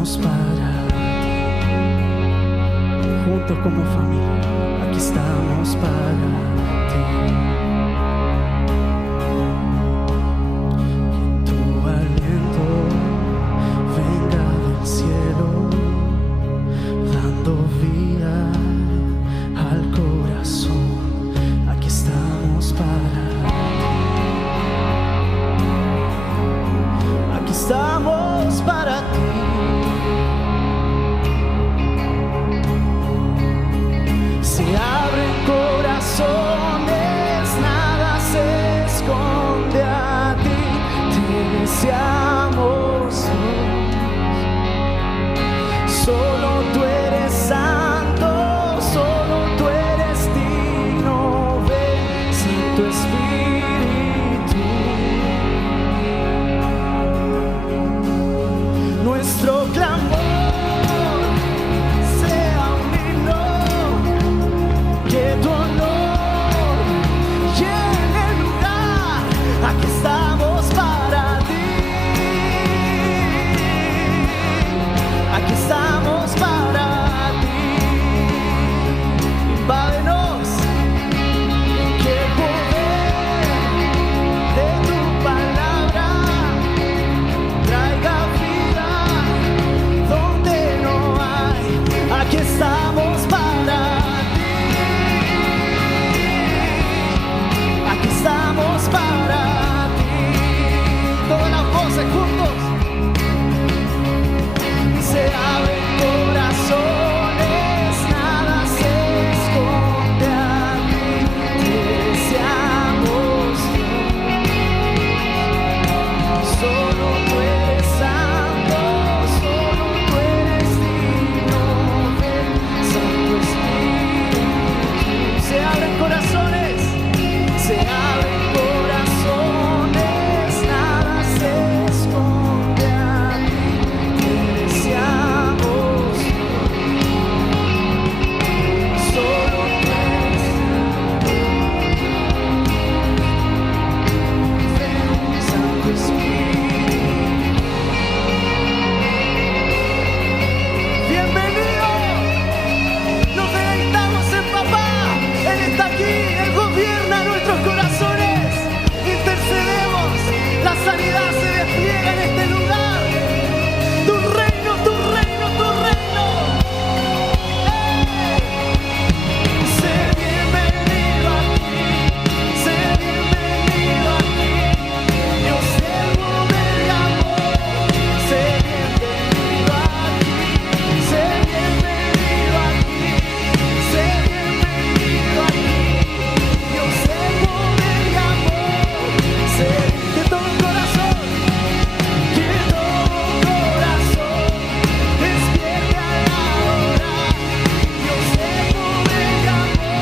estamos para ti, juntos como familia, aquí estamos para ti. Que tu aliento venga del cielo, dando vida al corazón, aquí estamos para ti, aquí estamos para ti. Se abren corazones, nada se esconde a ti, te deseamos Dios. Solo tú eres santo, solo tú eres digno, ven, Santo Espíritu. Nuestro clamor sea un himno, que tu honor llene el lugar, aquí estamos para ti, aquí estamos para ti. Invádenos, que el poder de tu palabra traiga vida donde no hay, aquí estamos para ti, aquí estamos para ti. Todas las voces juntos. Se abren corazones, nada se esconde a ti, te deseamos Dios. Solo tú eres santo, solo tú eres digno, ven, Santo Espíritu. Se abren corazones, se abren corazones, nada se esconde a ti, te deseamos Dios. Solo tú eres Santo Espíritu. Bienvenido, nos deleitamos en Papá, Él está aquí, Él gobierna nuestros corazones, intercedemos, la sanidad se despliega en este lugar, tu reino, tu reino, tu reino. Sé bienvenido aquí, sé bienvenido aquí, Dios siervo del amor, sé bienvenido aquí, sé bienvenido aquí, sé bienvenido aquí, Dios siervo del amor, sé de todo corazón, que todo corazón despierte a adorar, Dios siervo del amor,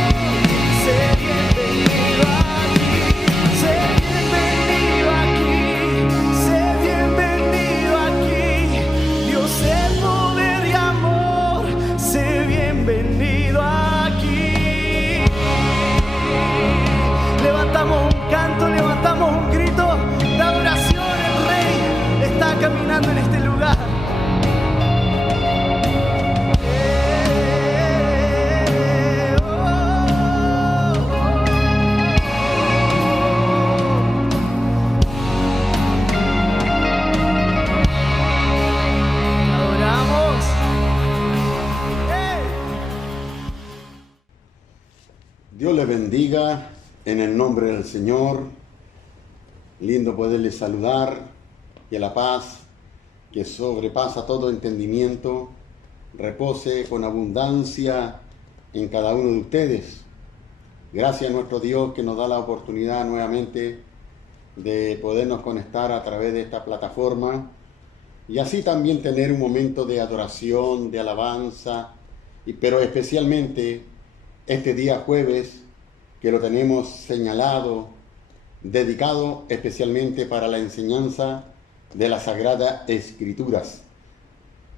sé bienvenido aquí, sé bienvenido aquí, sé bienvenido aquí, Dios siervo del amor, sé bienvenido aquí. Levantamos un canto, levantamos un grito de adoración, el Rey está caminando en este lugar. Adoramos. Dios le bendiga en el nombre del Señor. Lindo poderle saludar, que la paz que sobrepasa todo entendimiento repose con abundancia en cada uno de ustedes. Gracias a nuestro Dios que nos da la oportunidad nuevamente de podernos conectar a través de esta plataforma y así también tener un momento de adoración, de alabanza, pero especialmente este día jueves que lo tenemos señalado, dedicado especialmente para la enseñanza de las Sagradas Escrituras.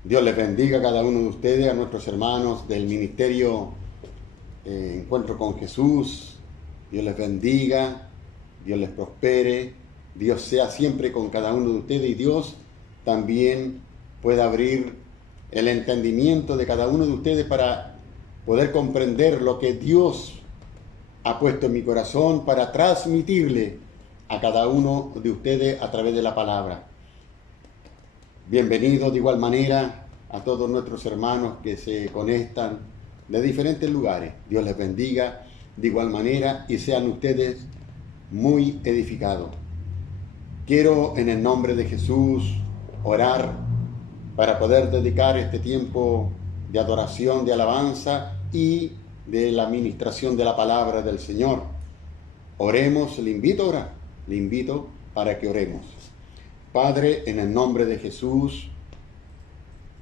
Dios les bendiga a cada uno de ustedes, a nuestros hermanos del Ministerio Encuentro con Jesús. Dios les bendiga, Dios les prospere, Dios sea siempre con cada uno de ustedes y Dios también pueda abrir el entendimiento de cada uno de ustedes para poder comprender lo que Dios ha puesto en mi corazón para transmitirle a cada uno de ustedes a través de la palabra. Bienvenidos de igual manera a todos nuestros hermanos que se conectan de diferentes lugares. Dios les bendiga de igual manera y sean ustedes muy edificados. Quiero en el nombre de Jesús orar para poder dedicar este tiempo de adoración, de alabanza y de la administración de la palabra del Señor. Oremos, le invito a orar, le invito para que oremos. Padre, en el nombre de Jesús,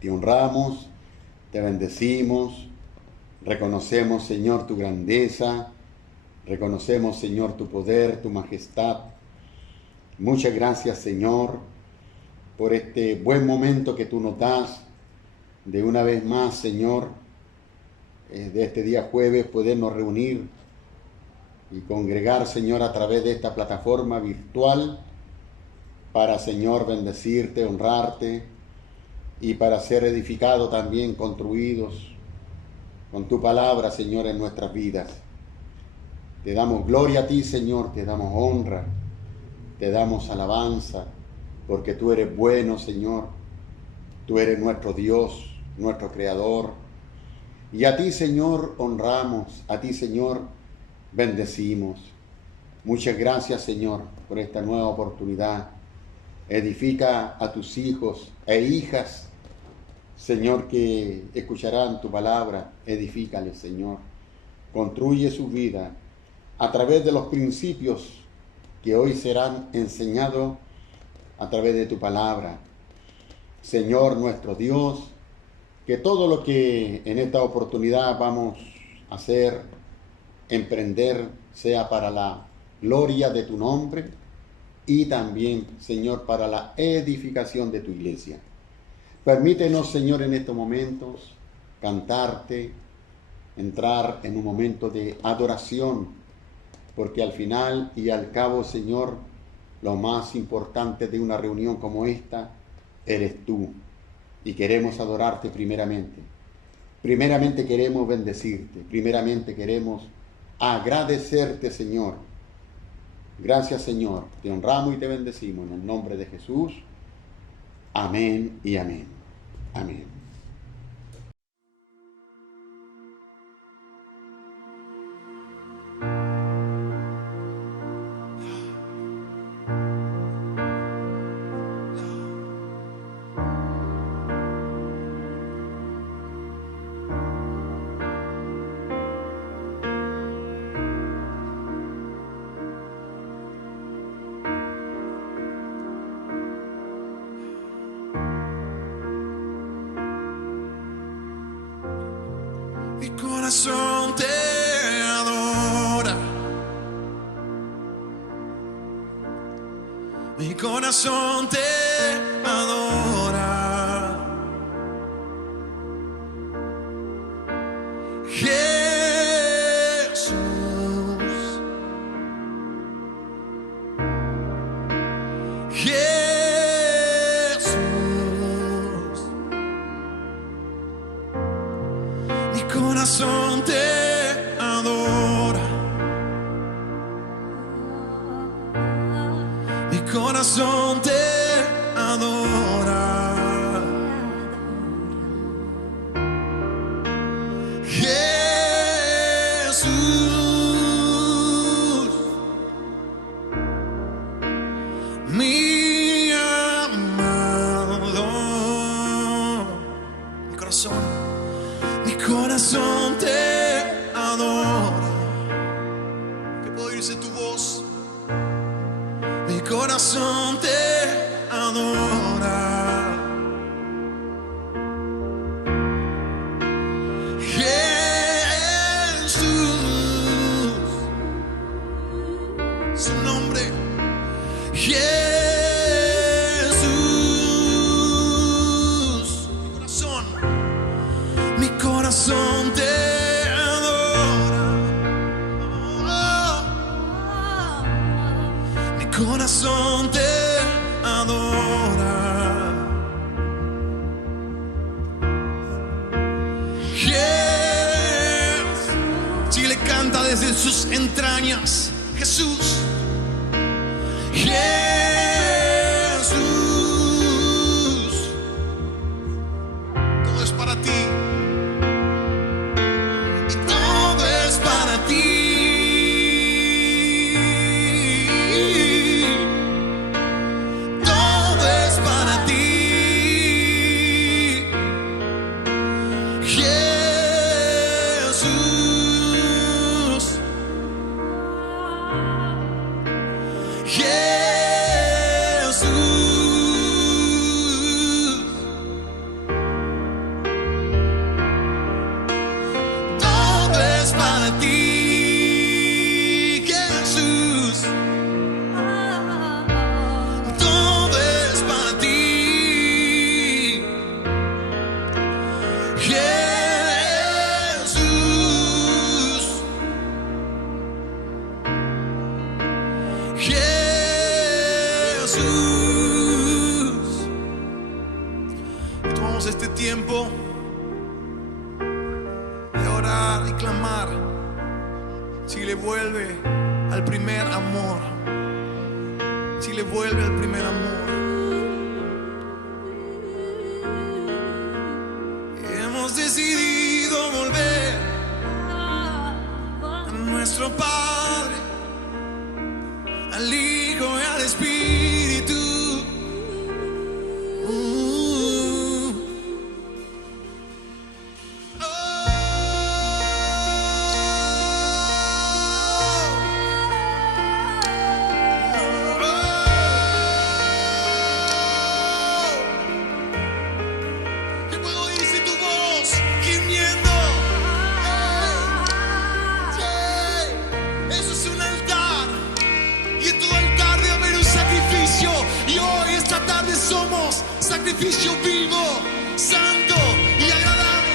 te honramos, te bendecimos, reconocemos, Señor, tu grandeza, reconocemos, Señor, tu poder, tu majestad. Muchas gracias, Señor, por este buen momento que tú nos das de una vez más, Señor, de este día jueves, podernos reunir y congregar, Señor, a través de esta plataforma virtual para, Señor, bendecirte, honrarte y para ser edificados también, construidos con tu palabra, Señor, en nuestras vidas. Te damos gloria a ti, Señor, te damos honra, te damos alabanza, porque tú eres bueno, Señor. Tú eres nuestro Dios, nuestro Creador. Y a ti, Señor, honramos, a ti, Señor, bendecimos. Muchas gracias, Señor, por esta nueva oportunidad. Edifica a tus hijos e hijas, Señor, que escucharán tu palabra. Edifícales, Señor. Construye su vida a través de los principios que hoy serán enseñados a través de tu palabra. Señor nuestro Dios, que todo lo que en esta oportunidad vamos a hacer, emprender, sea para la gloria de tu nombre y también, Señor, para la edificación de tu iglesia. Permítenos, Señor, en estos momentos cantarte, entrar en un momento de adoración, porque al final y al cabo, Señor, lo más importante de una reunión como esta eres tú. Y queremos adorarte primeramente. Primeramente queremos bendecirte. Primeramente queremos agradecerte, Señor. Gracias, Señor. Te honramos y te bendecimos en el nombre de Jesús. Amén y amén. Amén. Mi corazón te adora, mi corazón te adora, Jesús, Jesús, mi corazón te adora, mi corazón te adora, Jesús, mi amado, mi corazón te adora. Que puedo oírse tu voz. Mi corazón te adora, Jesús, su nombre, Jesús, mi corazón te adora, mi corazón te desde sus entrañas. Jesús, Jesús, todo es para ti. Y todo es para ti. Todo es para ti. Este tiempo de orar y clamar, si le vuelve al primer amor, si le vuelve al primer amor. Hemos decidido volver a nuestro Padre, al Hijo y al Espíritu. Y hoy, esta tarde, somos sacrificio vivo, santo y agradable.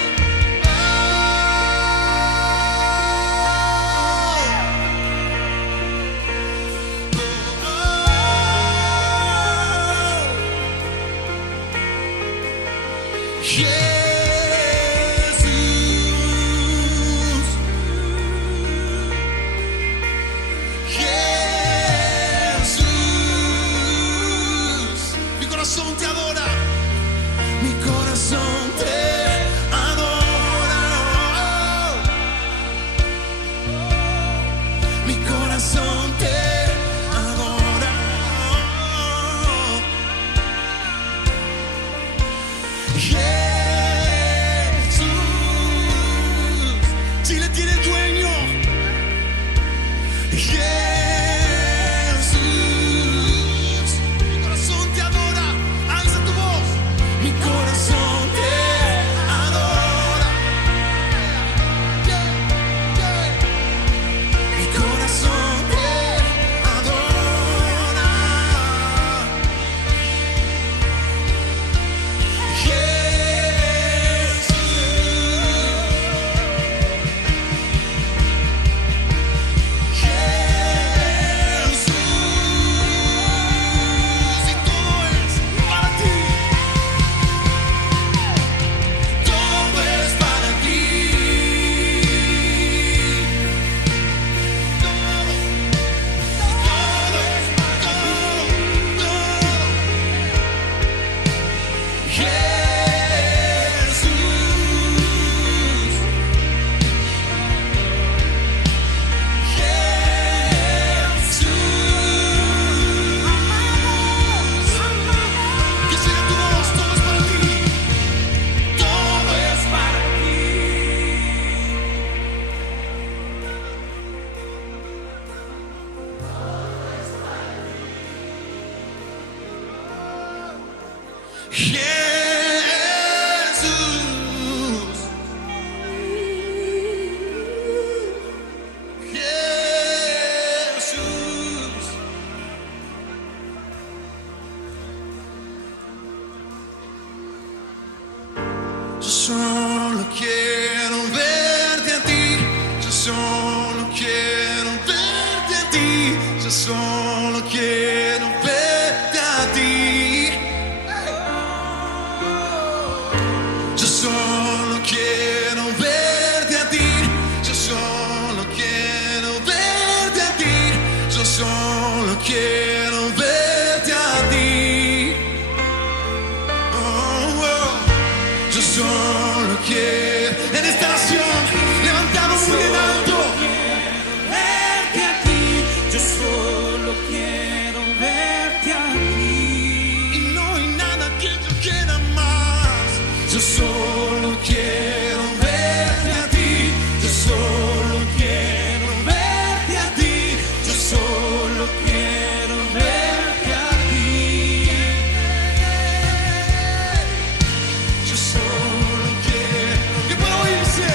Mi corazón te adora. Mi corazón te adora. Mi corazón te adora. Jesús, Chile tiene dueño. Solo quiero verte a ti, yo solo quiero verte a ti, yo solo quiero verte a ti. Yo solo quiero verte a ti, yo solo quiero quiero verte a ti. Oh, oh. Yo solo quiero en esta nación levantado muy en alto. Verte a ti, yo solo quiero verte a ti. Y no hay nada que yo quiera más. Yo solo quiero verte a ti. Yo solo quiero verte a ti. Yo solo quiero verte a ti. Yo solo quiero que pueda oírse,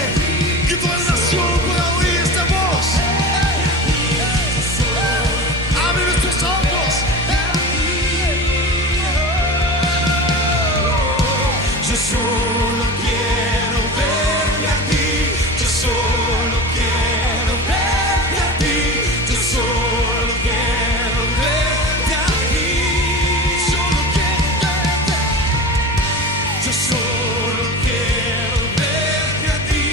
que toda la nación pueda oír esta voz. Abre nuestros ojos. Yo solo quiero verte a ti. Yo solo quiero verte a ti. Yo solo quiero verte a ti. Solo quiero verte. Yo solo quiero verte a ti.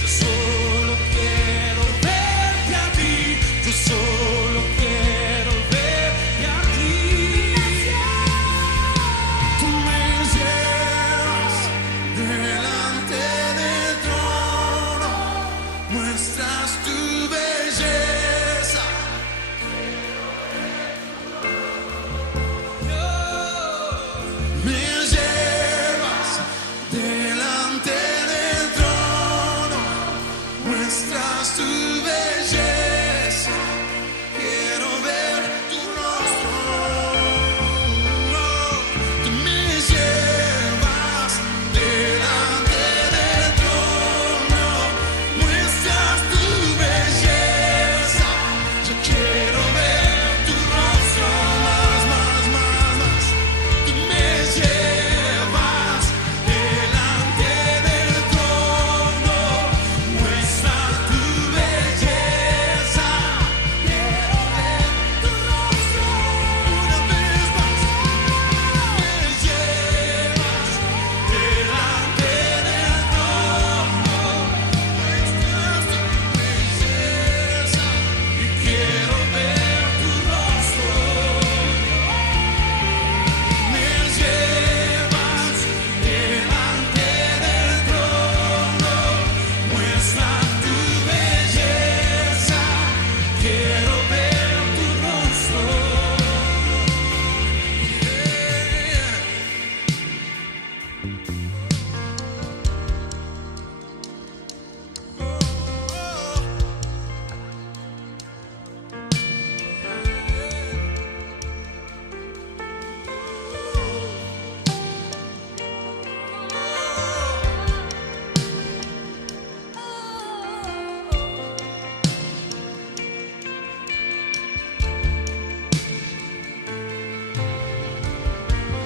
Yo solo quiero verte a ti. Yo solo quiero verte a ti. Tú me llevas delante del trono, muestras tu belleza. Me llevas delante del trono, muestras tu belleza. Quiero ver tu rostro. Tú me llevas delante del trono, muestras tu belleza. Yo quiero ver tu rostro más, más, más, más. Tú me llevas delante del trono, muestras tu belleza. Quiero ver tu rostro una vez más. Me llevas delante del trono, muestras tu belleza. Y quiero ver tu rostro. Me llevas delante del trono, muestra tu belleza. Quiero ver tu rostro.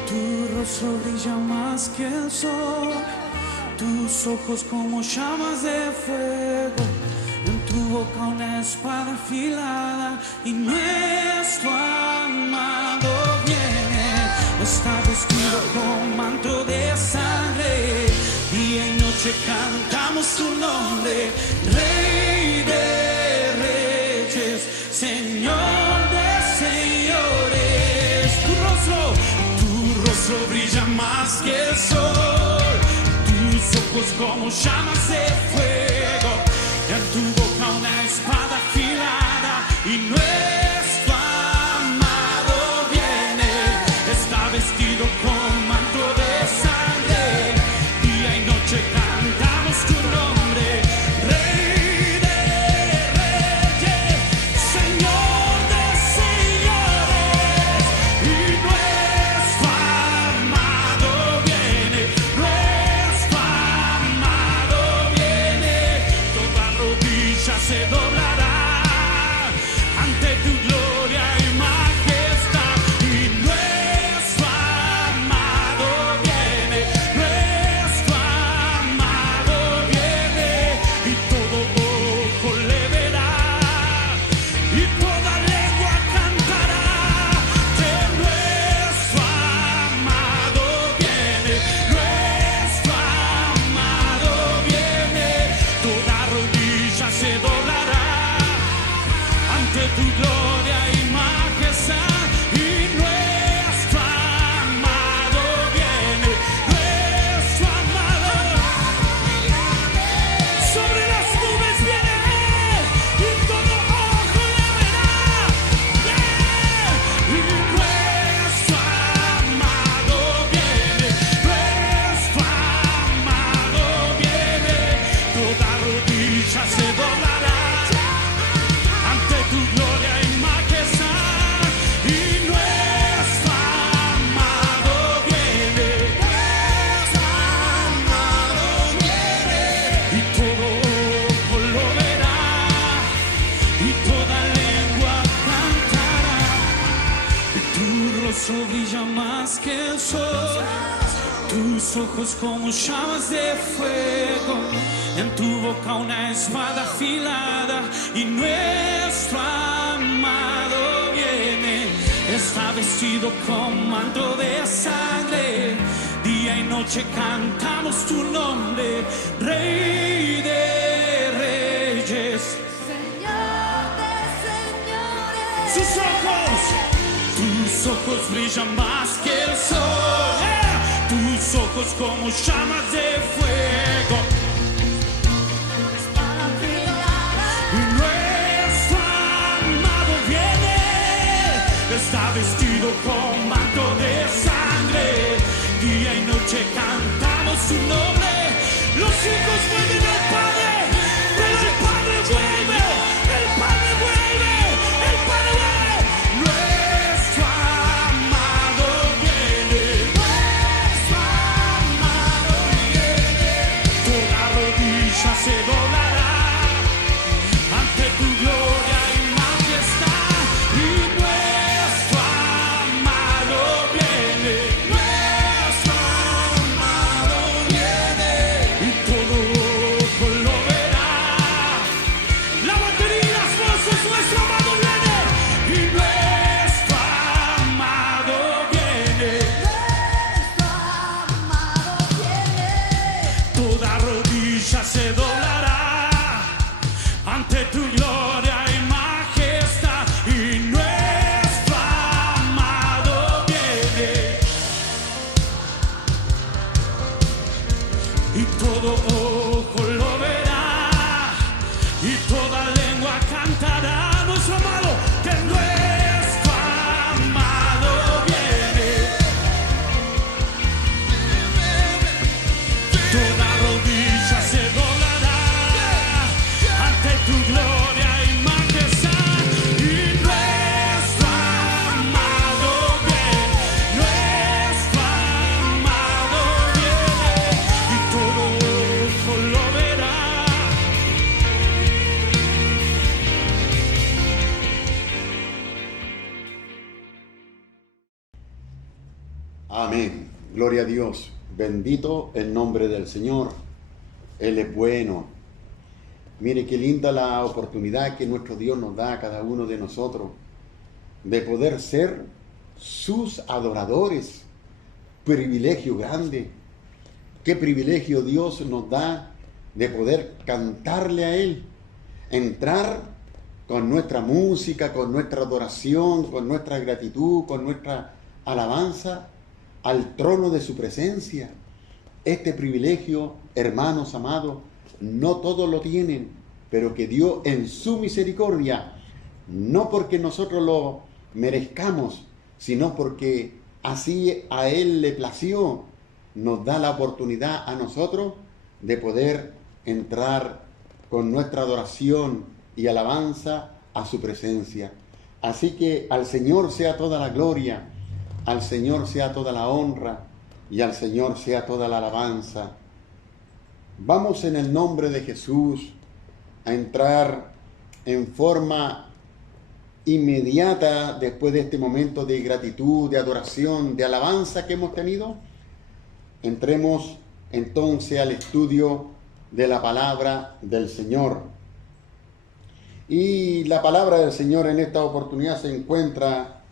Tu rostro brilla más que el sol, tus ojos como llamas de fuego, en tu boca una espada afilada y nuestro amado viene. Está vestido con manto de sangre, día y noche cantamos tu nombre, Rey de Reyes, Señor de Señores. Tu rostro brilla más que el sol, tus ojos como llamas de fuego, en tu boca una espada afilada y nuestro amado viene. Está vestido con manto de sangre, día y noche cantamos tu nombre, Rey de Reyes, Señor de Señores. Y nuestro amado viene, nuestro amado viene. ojos como llamas de fuego, en tu boca una espada afilada, y nuestro amado viene, está vestido con manto de sangre. Día y noche cantamos tu nombre, Rey de Reyes, Señor de señores. tus ojos brillan más que el sol, tus ojos como llamas de fuego, Espada afilada. y nuestro amado viene, está vestido con manto de sangre. Día y noche cantamos su nombre. Los hijos vuelven al Padre, pero el Padre vuelve, el Padre vuelve, el Padre vuelve. Nuestro amado viene, Nuestro amado viene. toda rodilla se doblará ante tu gloria y majestad. Y nuestro amado viene, nuestro amado viene, y todo ojo lo verá. La batería, las voces, nuestro amado viene, y nuestro amado viene. Nuestro amado viene. Toda rodilla se doblará ante tu gloria y majestad, y nuestro amado viene, y todo ojo lo verá, y toda lengua cantará. Nuestro amado, que nuestro amado viene. Toda rodilla se doblará ante tu gloria y majestad, y nuestro amado viene, nuestro amado viene, y todo ojo lo verá. Amén. Gloria a Dios. Bendito el nombre del Señor. Él es bueno. Mire qué linda la oportunidad que nuestro Dios nos da a cada uno de nosotros de poder ser sus adoradores. Privilegio grande. Qué privilegio Dios nos da de poder cantarle a Él. Entrar con nuestra música, con nuestra adoración, con nuestra gratitud, con nuestra alabanza al trono de su presencia. Este privilegio, hermanos amados, no todos lo tienen, pero que Dios en su misericordia, no porque nosotros lo merezcamos, sino porque así a Él le plació, nos da la oportunidad a nosotros de poder entrar con nuestra adoración y alabanza a su presencia. Así que al Señor sea toda la gloria, al Señor sea toda la honra y al Señor sea toda la alabanza. Vamos en el nombre de Jesús a entrar en forma inmediata después de este momento de gratitud, de adoración, de alabanza que hemos tenido. Entremos entonces al estudio de la palabra del Señor. Y la palabra del Señor en esta oportunidad se encuentra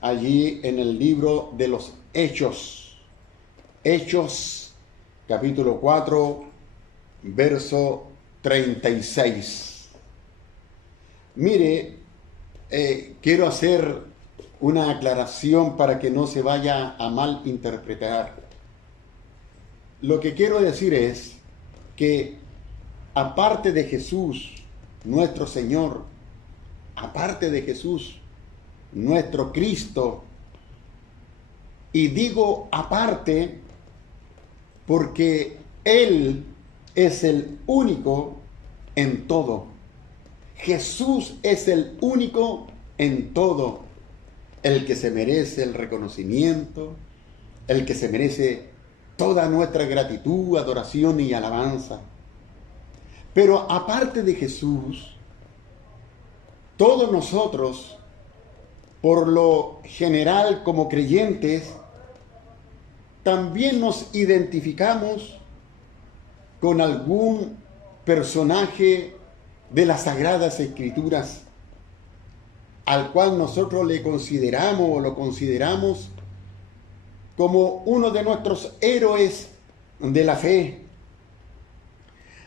allí en el libro de los Hechos. Hechos, capítulo 4, verso 36. Mire, quiero hacer una aclaración para que no se vaya a malinterpretar. Lo que quiero decir es que aparte de Jesús, nuestro Señor, aparte de Jesús, nuestro Cristo, y digo aparte porque Él es el único en todo. Jesús es el único en todo, el que se merece el reconocimiento, el que se merece toda nuestra gratitud, adoración y alabanza. Pero aparte de Jesús, todos nosotros, por lo general como creyentes, también nos identificamos con algún personaje de las Sagradas Escrituras, al cual nosotros le consideramos o lo consideramos como uno de nuestros héroes de la fe.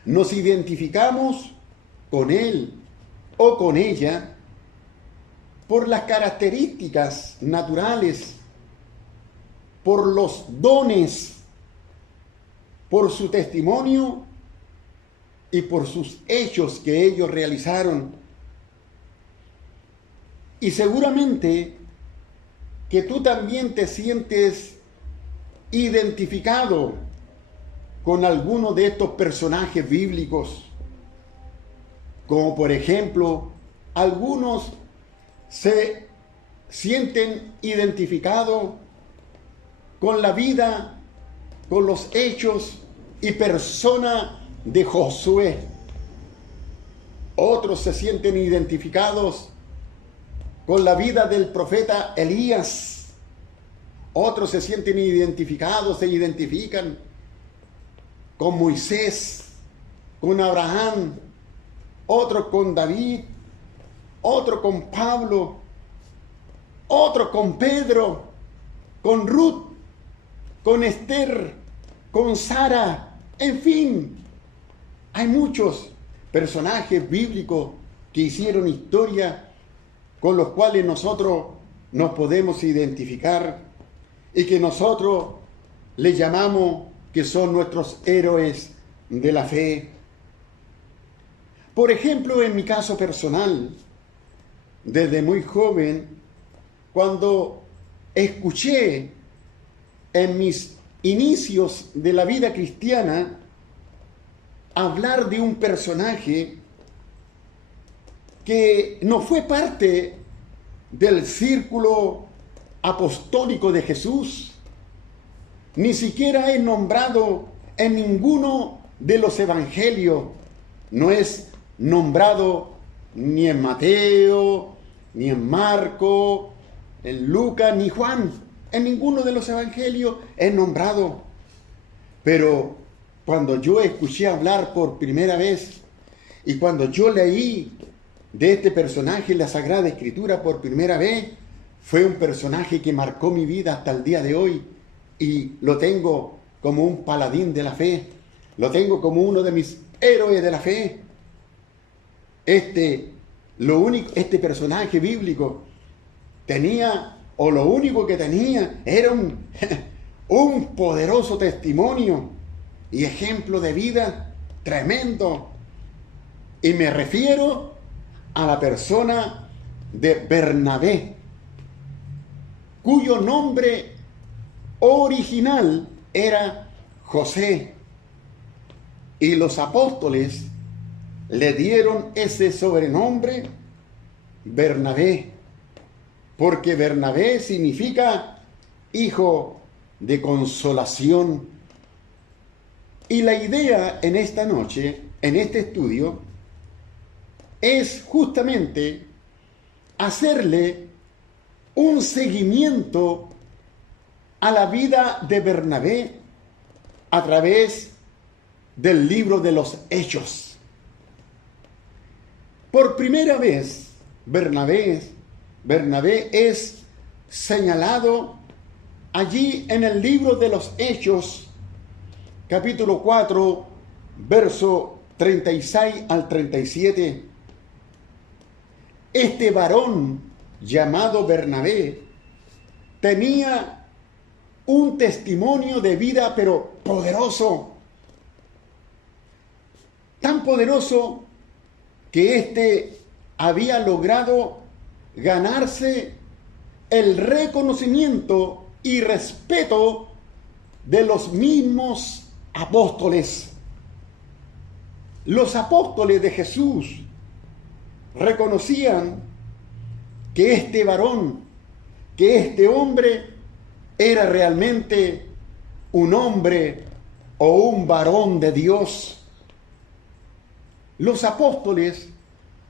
Nos identificamos con él o con ella por las características naturales, por los dones, por su testimonio y por sus hechos que ellos realizaron. Y seguramente que tú también te sientes identificado con alguno de estos personajes bíblicos, como por ejemplo, algunos se sienten identificados con la vida, con los hechos y persona de Josué. Otros se sienten identificados con la vida del profeta Elías. Otros se sienten identificados, se identifican con Moisés, con Abraham, otros con David, otro con Pablo, otro con Pedro, con Ruth, con Esther, con Sara, en fin. Hay muchos personajes bíblicos que hicieron historia con los cuales nosotros nos podemos identificar y que nosotros les llamamos que son nuestros héroes de la fe. Por ejemplo, en mi caso personal, desde muy joven, cuando escuché en mis inicios de la vida cristiana hablar de un personaje que no fue parte del círculo apostólico de Jesús, ni siquiera es nombrado en ninguno de los evangelios, no es nombrado ni en Mateo, ni en Marco, en Lucas, ni Juan, en ninguno de los evangelios es nombrado. Pero cuando yo escuché hablar por primera vez y cuando yo leí de este personaje en la Sagrada Escritura por primera vez, fue un personaje que marcó mi vida hasta el día de hoy y lo tengo como un paladín de la fe, lo tengo como uno de mis héroes de la fe. Este personaje bíblico tenía, o lo único que tenía, era un poderoso testimonio y ejemplo de vida tremendo. Y me refiero a la persona de Bernabé, cuyo nombre original era José. Y los apóstoles le dieron ese sobrenombre Bernabé, porque Bernabé significa hijo de consolación. Y la idea en esta noche, en este estudio, es justamente hacerle un seguimiento a la vida de Bernabé a través del libro de los Hechos. Por primera vez, Bernabé es señalado allí en el libro de los Hechos, capítulo 4, verso 36 al 37. Este varón llamado Bernabé tenía un testimonio de vida, pero poderoso. Tan poderoso que éste había logrado ganarse el reconocimiento y respeto de los mismos apóstoles. Los apóstoles de Jesús reconocían que este varón, que este hombre era realmente un hombre o un varón de Dios. Los apóstoles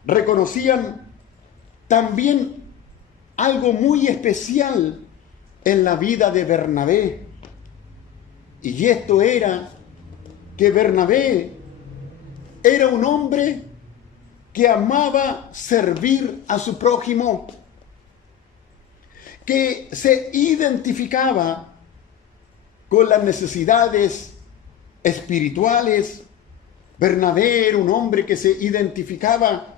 reconocían también algo muy especial en la vida de Bernabé, Y esto era que Bernabé era un hombre que amaba servir a su prójimo, que se identificaba con las necesidades espirituales. Bernabé era un hombre que se identificaba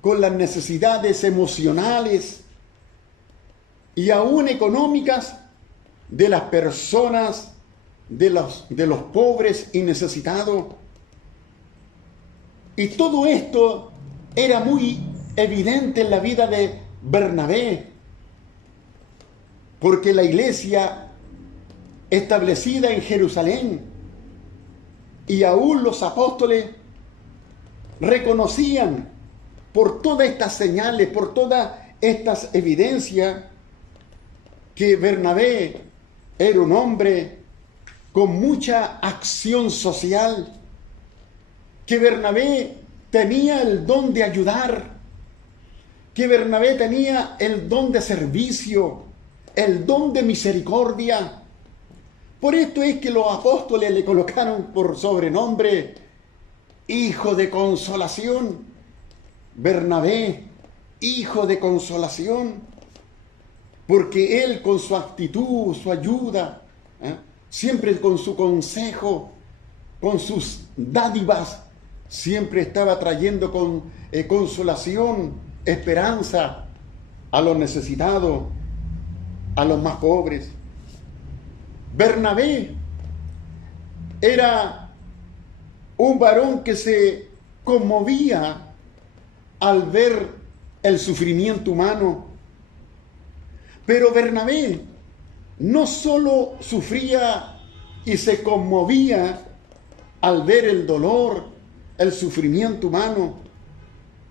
con las necesidades emocionales y aún económicas de las personas, de los pobres y necesitados. Y todo esto era muy evidente en la vida de Bernabé, porque la iglesia establecida en Jerusalén y aún los apóstoles reconocían por todas estas señales, por todas estas evidencias, que Bernabé era un hombre con mucha acción social, que Bernabé tenía el don de ayudar, que Bernabé tenía el don de servicio, el don de misericordia. Por esto es que los apóstoles le colocaron por sobrenombre Hijo de Consolación. Bernabé, Hijo de Consolación, porque él con su actitud, su ayuda, siempre con su consejo, con sus dádivas, siempre estaba trayendo consolación, esperanza a los necesitados, a los más pobres. Bernabé era un varón que se conmovía al ver el sufrimiento humano. Pero Bernabé no solo sufría y se conmovía al ver el dolor, el sufrimiento humano,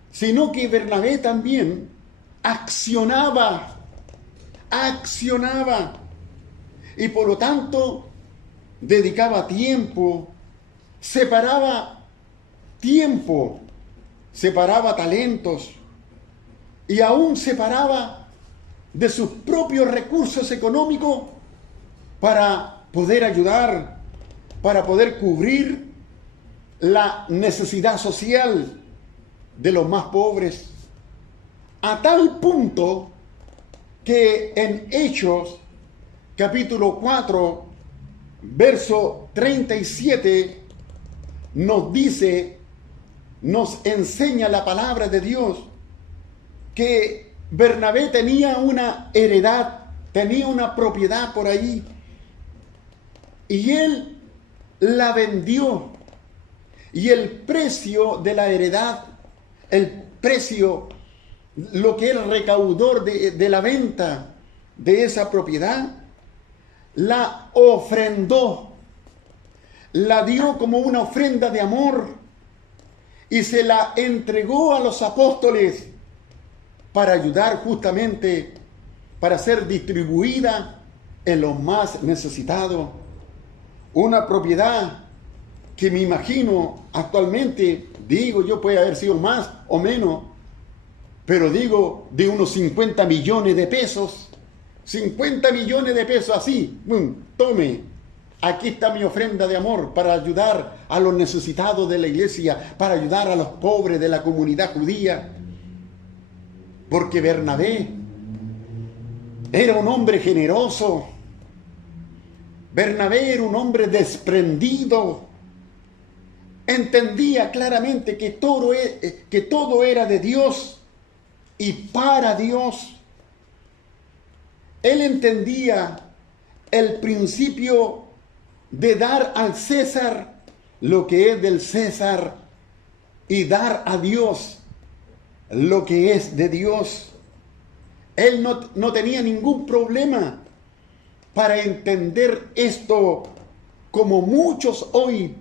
sino que Bernabé también accionaba, y por lo tanto dedicaba tiempo, separaba talentos y aún separaba de sus propios recursos económicos para poder ayudar, para poder cubrir la necesidad social de los más pobres, a tal punto que en Hechos capítulo 4 verso 37 nos enseña la palabra de Dios que Bernabé tenía una heredad, tenía una propiedad por ahí, y él la vendió, y el precio de la heredad, el precio, lo que él recaudó de la venta de esa propiedad, la ofrendó, la dio como una ofrenda de amor y se la entregó a los apóstoles para ayudar justamente, para ser distribuida en los más necesitados. Una propiedad que me imagino actualmente, digo yo, puede haber sido más o menos, pero digo de unos 50 millones de pesos. 50 millones de pesos así, tome, aquí está mi ofrenda de amor para ayudar a los necesitados de la iglesia, para ayudar a los pobres de la comunidad judía. Porque Bernabé era un hombre generoso, Bernabé era un hombre desprendido, entendía claramente que todo era de Dios y para Dios. Él entendía el principio de dar al César lo que es del César y dar a Dios lo que es de Dios. Él no tenía ningún problema para entender esto, como muchos hoy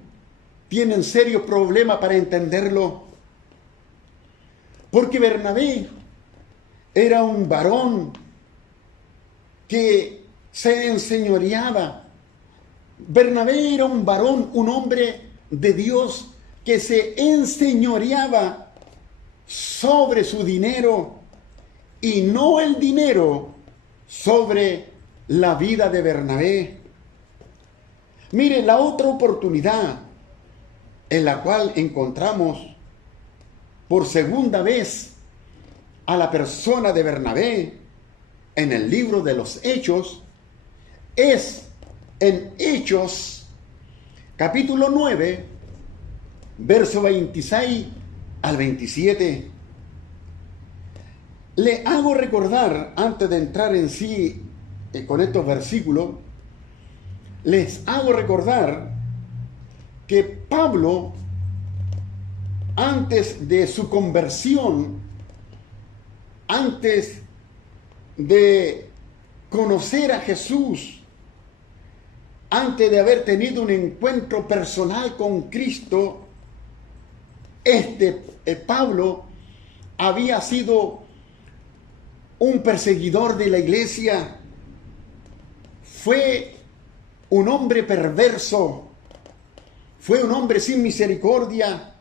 tienen serios problemas para entenderlo. Porque Bernabé era un varón que se enseñoreaba. Bernabé era un varón, un hombre de Dios que se enseñoreaba sobre su dinero y no el dinero sobre la vida de Bernabé. Mire, la otra oportunidad en la cual encontramos por segunda vez a la persona de Bernabé en el libro de los Hechos es en Hechos capítulo 9, verso 26 al 27. Le hago recordar, antes de entrar en sí con estos versículos, les hago recordar que Pablo, antes de su conversión, antes de conocer a Jesús, antes de haber tenido un encuentro personal con Cristo, Pablo había sido un perseguidor de la iglesia, fue un hombre perverso, fue un hombre sin misericordia,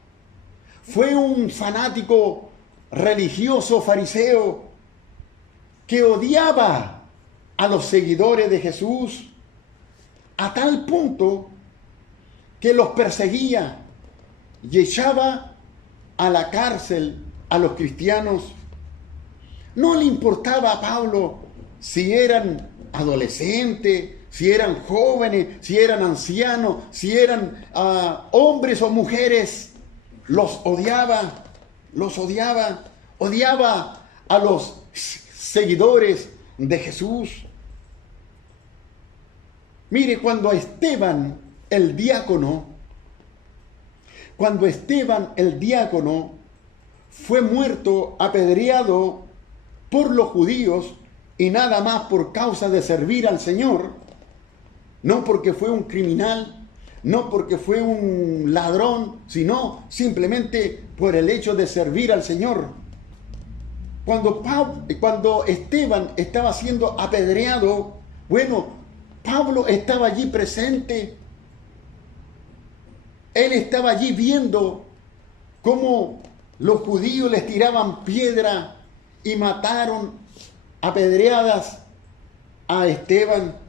fue un fanático religioso fariseo que odiaba a los seguidores de Jesús a tal punto que los perseguía y echaba a la cárcel a los cristianos. No le importaba a Pablo si eran adolescentes, si eran jóvenes, si eran ancianos, si eran hombres o mujeres. Los odiaba, odiaba a los seguidores de Jesús. Mire, cuando Esteban el diácono fue muerto apedreado por los judíos y nada más por causa de servir al Señor, no porque fue un criminal, no porque fue un ladrón, sino simplemente por el hecho de servir al Señor. Cuando Esteban estaba siendo apedreado, bueno, Pablo estaba allí presente. Él estaba allí viendo cómo los judíos les tiraban piedra y mataron a pedradas a Esteban.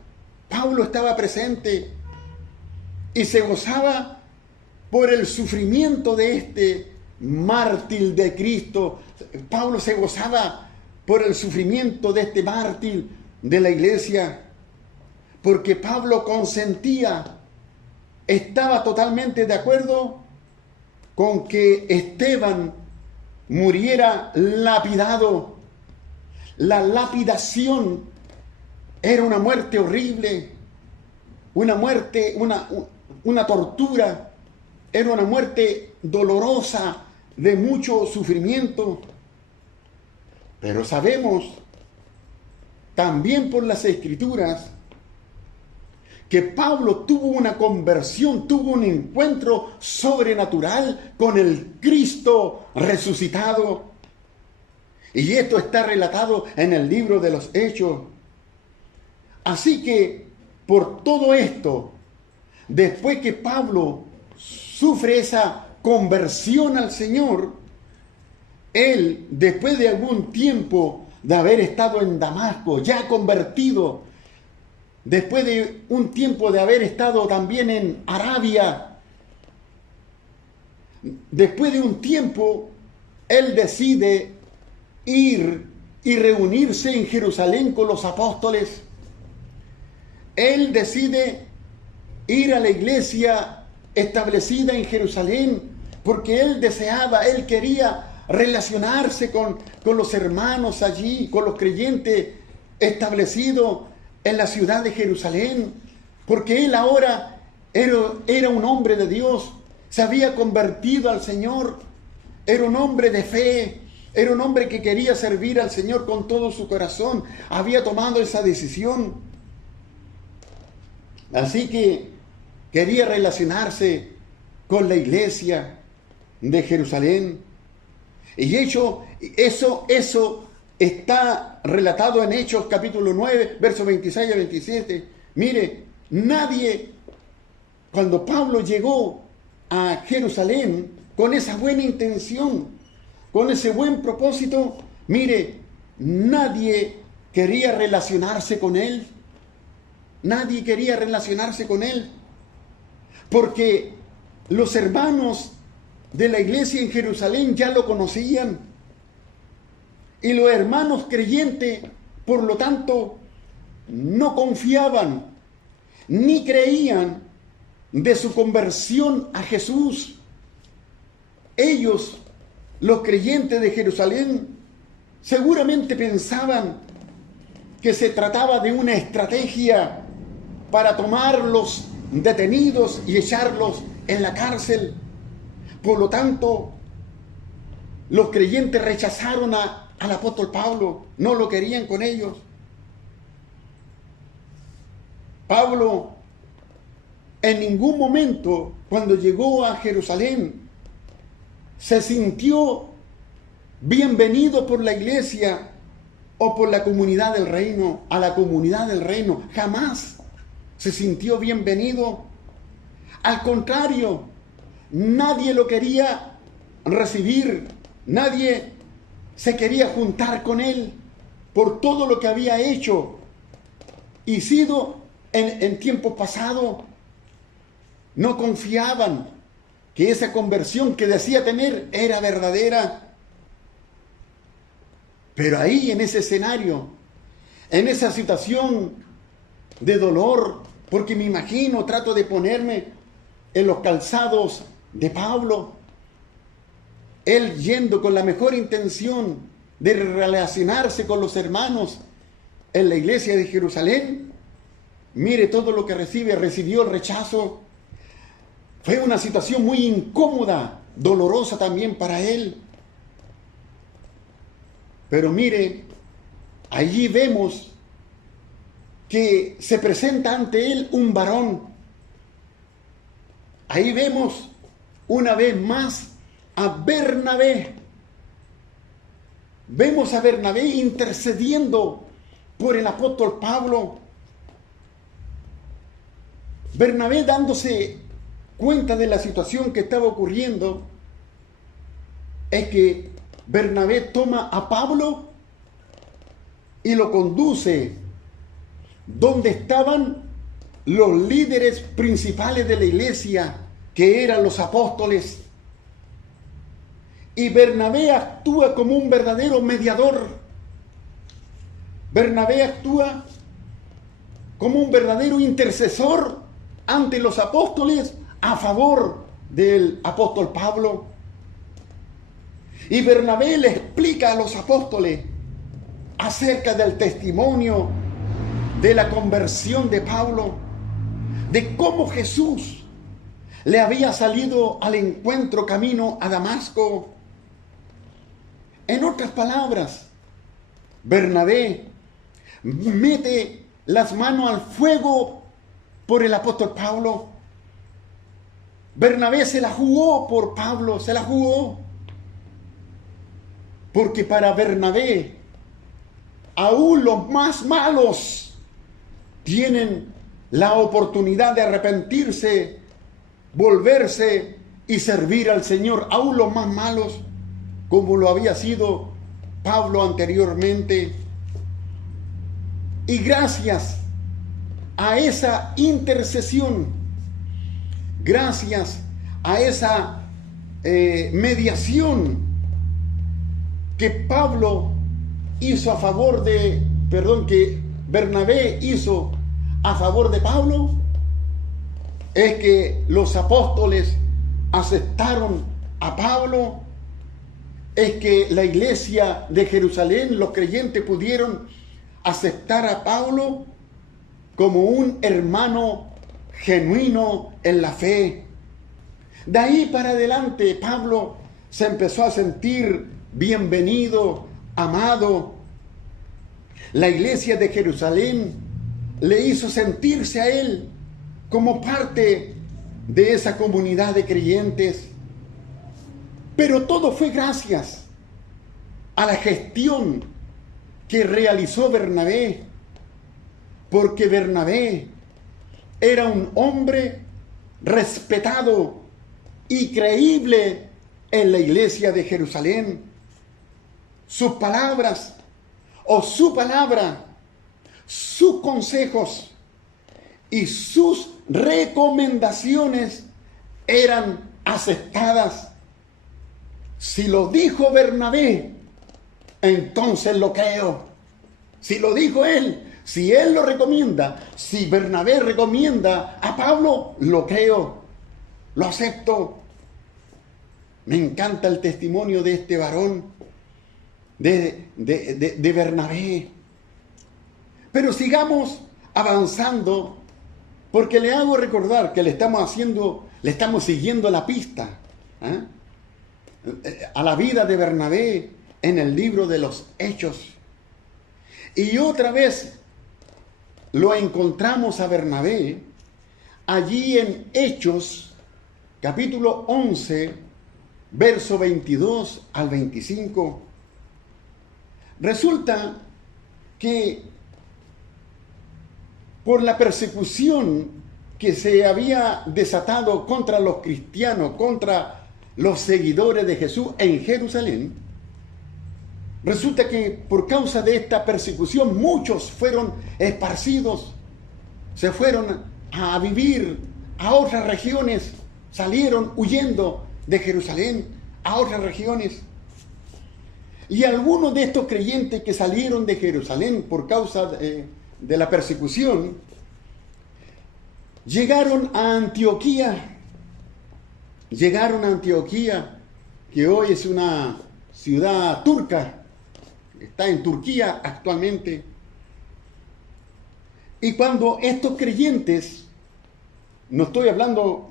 Pablo estaba presente y se gozaba por el sufrimiento de este mártir de Cristo. Pablo se gozaba por el sufrimiento de este mártir de la iglesia, porque Pablo consentía, estaba totalmente de acuerdo con que Esteban muriera lapidado. La lapidación era una muerte horrible, una muerte, una tortura, era una muerte dolorosa, de mucho sufrimiento. Pero sabemos también por las Escrituras que Pablo tuvo una conversión, tuvo un encuentro sobrenatural con el Cristo resucitado. Y esto está relatado en el libro de los Hechos. Así que, por todo esto, después que Pablo sufre esa conversión al Señor, él, después de algún tiempo de haber estado en Damasco, ya convertido, después de un tiempo de haber estado también en Arabia, después de un tiempo, él decide ir y reunirse en Jerusalén con los apóstoles. Él decide ir a la iglesia establecida en Jerusalén, porque él deseaba, él quería relacionarse con los hermanos allí, con los creyentes establecidos en la ciudad de Jerusalén, porque él ahora era un hombre de Dios, se había convertido al Señor, era un hombre de fe, era un hombre que quería servir al Señor con todo su corazón, había tomado esa decisión. Así que quería relacionarse con la iglesia de Jerusalén. Y eso está relatado en Hechos capítulo 9, versos 26 a 27. Mire, nadie, cuando Pablo llegó a Jerusalén con esa buena intención, con ese buen propósito, mire, nadie quería relacionarse con él. Nadie quería relacionarse con él. porque los hermanos de la iglesia en Jerusalén ya lo conocían. Y los hermanos creyentes, por lo tanto, no confiaban ni creían de su conversión a Jesús. Ellos, los creyentes de Jerusalén, seguramente pensaban que se trataba de una estrategia para tomarlos detenidos y echarlos en la cárcel. Por lo tanto, los creyentes rechazaron al apóstol Pablo, no lo querían con ellos. Pablo en ningún momento, cuando llegó a Jerusalén, se sintió bienvenido por la iglesia o por la comunidad del reino, a la comunidad del reino. Jamás se sintió bienvenido. Al contrario, nadie lo quería recibir, nadie se quería juntar con él por todo lo que había hecho y sido en tiempos pasados. No confiaban que esa conversión que decía tener era verdadera. Pero ahí, en ese escenario, en esa situación de dolor, porque me imagino, trato de ponerme en los calzados de Pablo, él yendo con la mejor intención de relacionarse con los hermanos en la iglesia de Jerusalén. Mire todo lo que recibió el rechazo. Fue una situación muy incómoda, dolorosa también para él. Pero mire, allí vemos que se presenta ante él un varón. Ahí vemos una vez más a Bernabé. Vemos a Bernabé intercediendo por el apóstol Pablo. Bernabé, dándose cuenta de la situación que estaba ocurriendo, es que Bernabé toma a Pablo y lo conduce donde estaban los líderes principales de la iglesia, que eran los apóstoles. Y Bernabé actúa como un verdadero mediador. Bernabé actúa como un verdadero intercesor ante los apóstoles a favor del apóstol Pablo. Y Bernabé le explica a los apóstoles acerca del testimonio de la conversión de Pablo, de cómo Jesús le había salido al encuentro camino a Damasco. En otras palabras, Bernabé mete las manos al fuego por el apóstol Pablo. Bernabé se la jugó por Pablo, se la jugó. Porque para Bernabé, aún los más malos tienen la oportunidad de arrepentirse, volverse y servir al Señor, aún los más malos, como lo había sido Pablo anteriormente. Y gracias a esa intercesión, gracias a esa mediación que Pablo hizo a favor de, que Bernabé hizo a favor de Pablo, es que los apóstoles aceptaron a Pablo, es que la iglesia de Jerusalén, los creyentes, pudieron aceptar a Pablo como un hermano genuino en la fe. De ahí para adelante Pablo se empezó a sentir bienvenido, amado. La iglesia de Jerusalén le hizo sentirse a él como parte de esa comunidad de creyentes. Pero todo fue gracias a la gestión que realizó Bernabé, porque Bernabé era un hombre respetado y creíble en la iglesia de Jerusalén. Sus palabras o su palabra, sus consejos y sus recomendaciones eran aceptadas. Si lo dijo Bernabé, entonces lo creo. Si lo dijo él, si él lo recomienda, si Bernabé recomienda a Pablo, lo creo, lo acepto. Me encanta el testimonio de este varón, de Bernabé. Pero sigamos avanzando, porque le hago recordar que le estamos siguiendo la pista a la vida de Bernabé en el libro de los Hechos. Y otra vez lo encontramos a Bernabé allí en Hechos, capítulo 11, verso 22 al 25. Resulta que por la persecución que se había desatado contra los cristianos, contra los seguidores de Jesús en Jerusalén, resulta que por causa de esta persecución muchos fueron esparcidos, se fueron a vivir a otras regiones, salieron huyendo de Jerusalén a otras regiones. Y algunos de estos creyentes que salieron de Jerusalén por causa de la persecución, llegaron a Antioquía, que hoy es una ciudad turca, está en Turquía actualmente. Y cuando estos creyentes, no estoy hablando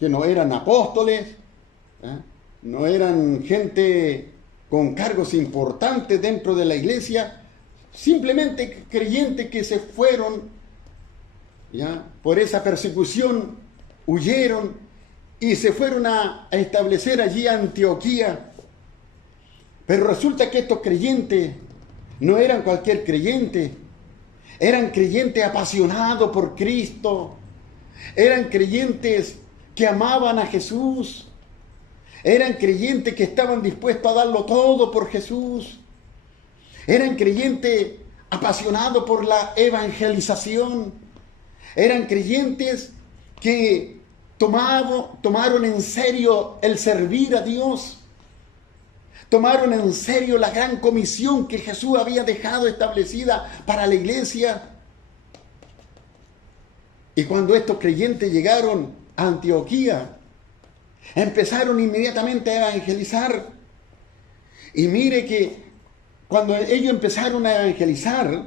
que no eran apóstoles, no eran gente con cargos importantes dentro de la iglesia, simplemente creyentes que se fueron por esa persecución, huyeron y se fueron a establecer allí a Antioquía. Pero resulta que estos creyentes no eran cualquier creyente, eran creyentes apasionados por Cristo, eran creyentes que amaban a Jesús, eran creyentes que estaban dispuestos a darlo todo por Jesús, eran creyentes apasionados por la evangelización, eran creyentes que tomaron en serio el servir a Dios, tomaron en serio la gran comisión que Jesús había dejado establecida para la iglesia. Y cuando estos creyentes llegaron a Antioquía, empezaron inmediatamente a evangelizar. Y mire que cuando ellos empezaron a evangelizar,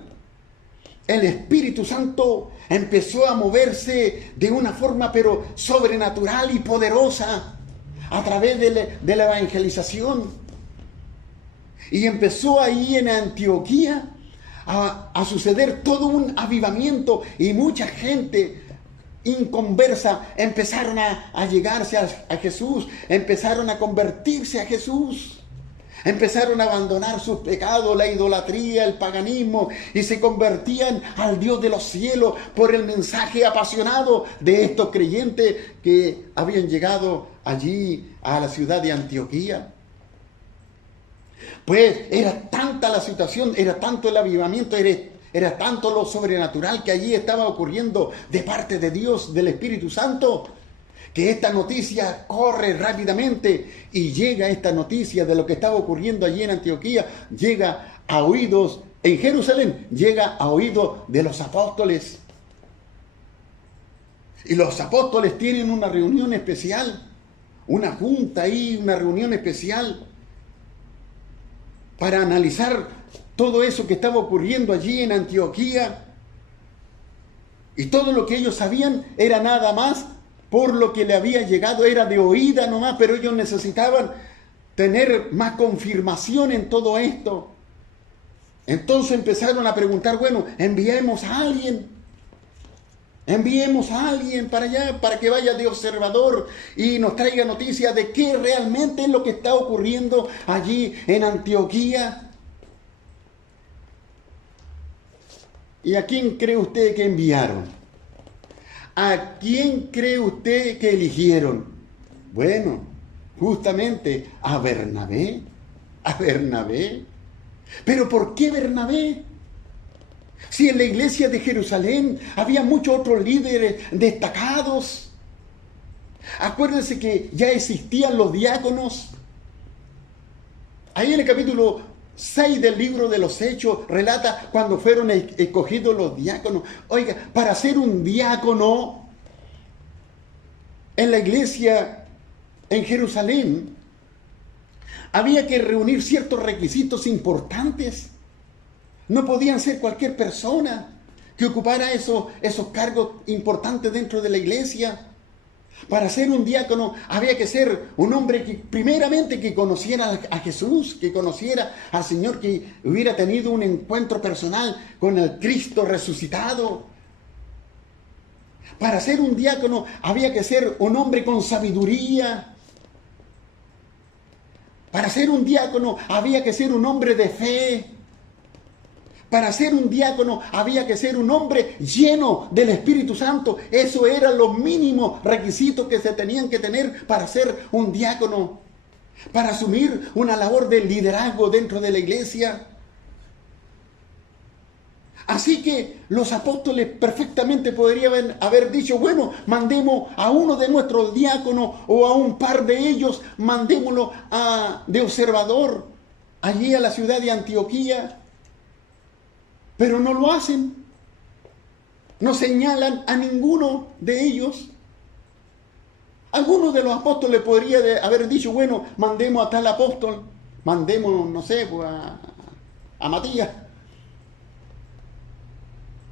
el Espíritu Santo empezó a moverse de una forma pero sobrenatural y poderosa a través de la evangelización. Y empezó ahí en Antioquía a suceder todo un avivamiento, y mucha gente inconversa empezaron a llegarse a Jesús, empezaron a convertirse a Jesús, empezaron a abandonar sus pecados, la idolatría, el paganismo, y se convertían al Dios de los cielos por el mensaje apasionado de estos creyentes que habían llegado allí a la ciudad de Antioquía. Pues era tanta la situación, era tanto el avivamiento, era tanto lo sobrenatural que allí estaba ocurriendo de parte de Dios, del Espíritu Santo, que esta noticia corre rápidamente, y llega esta noticia de lo que estaba ocurriendo allí en Antioquía, llega a oídos, en Jerusalén, llega a oídos de los apóstoles. Y los apóstoles tienen una reunión especial, una junta ahí, una reunión especial, para analizar todo eso que estaba ocurriendo allí en Antioquía. Y todo lo que ellos sabían era nada más por lo que le había llegado, era de oída nomás, pero ellos necesitaban tener más confirmación en todo esto. Entonces empezaron a preguntar, bueno, enviemos a alguien para allá, para que vaya de observador y nos traiga noticias de qué realmente es lo que está ocurriendo allí en Antioquía. ¿Y a quién cree usted que enviaron? ¿A quién cree usted que eligieron? Bueno, justamente a Bernabé. ¿A Bernabé? ¿Pero por qué Bernabé? Si en la iglesia de Jerusalén había muchos otros líderes destacados. Acuérdense que ya existían los diáconos. Ahí en el capítulo 6 del libro de los Hechos relata cuando fueron escogidos los diáconos. Oiga, para ser un diácono en la iglesia en Jerusalén había que reunir ciertos requisitos importantes. No podían ser cualquier persona que ocupara esos cargos importantes dentro de la iglesia. Para ser un diácono había que ser un hombre que primeramente que conociera a Jesús, que conociera al Señor, que hubiera tenido un encuentro personal con el Cristo resucitado. Para ser un diácono había que ser un hombre con sabiduría. Para ser un diácono había que ser un hombre de fe. Para ser un diácono había que ser un hombre lleno del Espíritu Santo. Eso eran los mínimos requisitos que se tenían que tener para ser un diácono, para asumir una labor de liderazgo dentro de la iglesia. Así que los apóstoles perfectamente podrían haber dicho, bueno, mandemos a uno de nuestros diáconos o a un par de ellos, mandémoslo de observador allí a la ciudad de Antioquía. Pero no lo hacen. No señalan a ninguno de ellos. Algunos de los apóstoles podrían haber dicho, bueno, mandemos a tal apóstol, mandemos, no sé, pues, a Matías.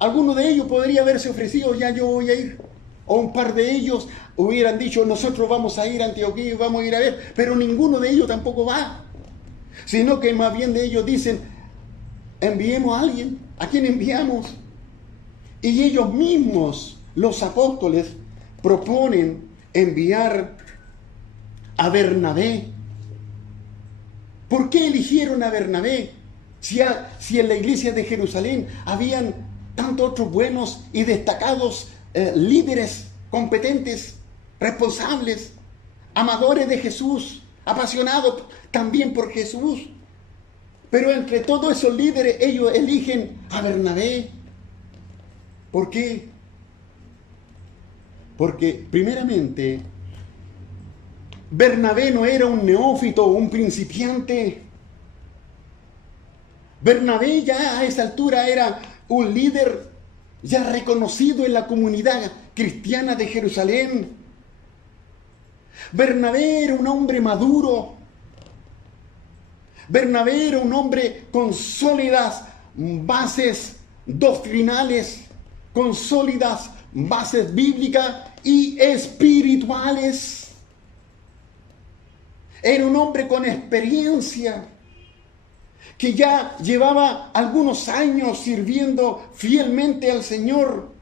Alguno de ellos podría haberse ofrecido, ya yo voy a ir. O un par de ellos hubieran dicho, nosotros vamos a ir a Antioquía y vamos a ir a ver. Pero ninguno de ellos tampoco va. Sino que más bien de ellos dicen, enviemos a alguien. ¿A quién enviamos? Y ellos mismos, los apóstoles, proponen enviar a Bernabé. ¿Por qué eligieron a Bernabé? Si en la iglesia de Jerusalén habían tantos otros buenos y destacados líderes competentes, responsables, amadores de Jesús, apasionados también por Jesús. Pero entre todos esos líderes ellos eligen a Bernabé. ¿Por qué? Porque primeramente Bernabé no era un neófito, un principiante. Bernabé ya a esa altura era un líder ya reconocido en la comunidad cristiana de Jerusalén. Bernabé era un hombre maduro. Bernabé era un hombre con sólidas bases doctrinales, con sólidas bases bíblicas y espirituales. Era un hombre con experiencia, que ya llevaba algunos años sirviendo fielmente al Señor.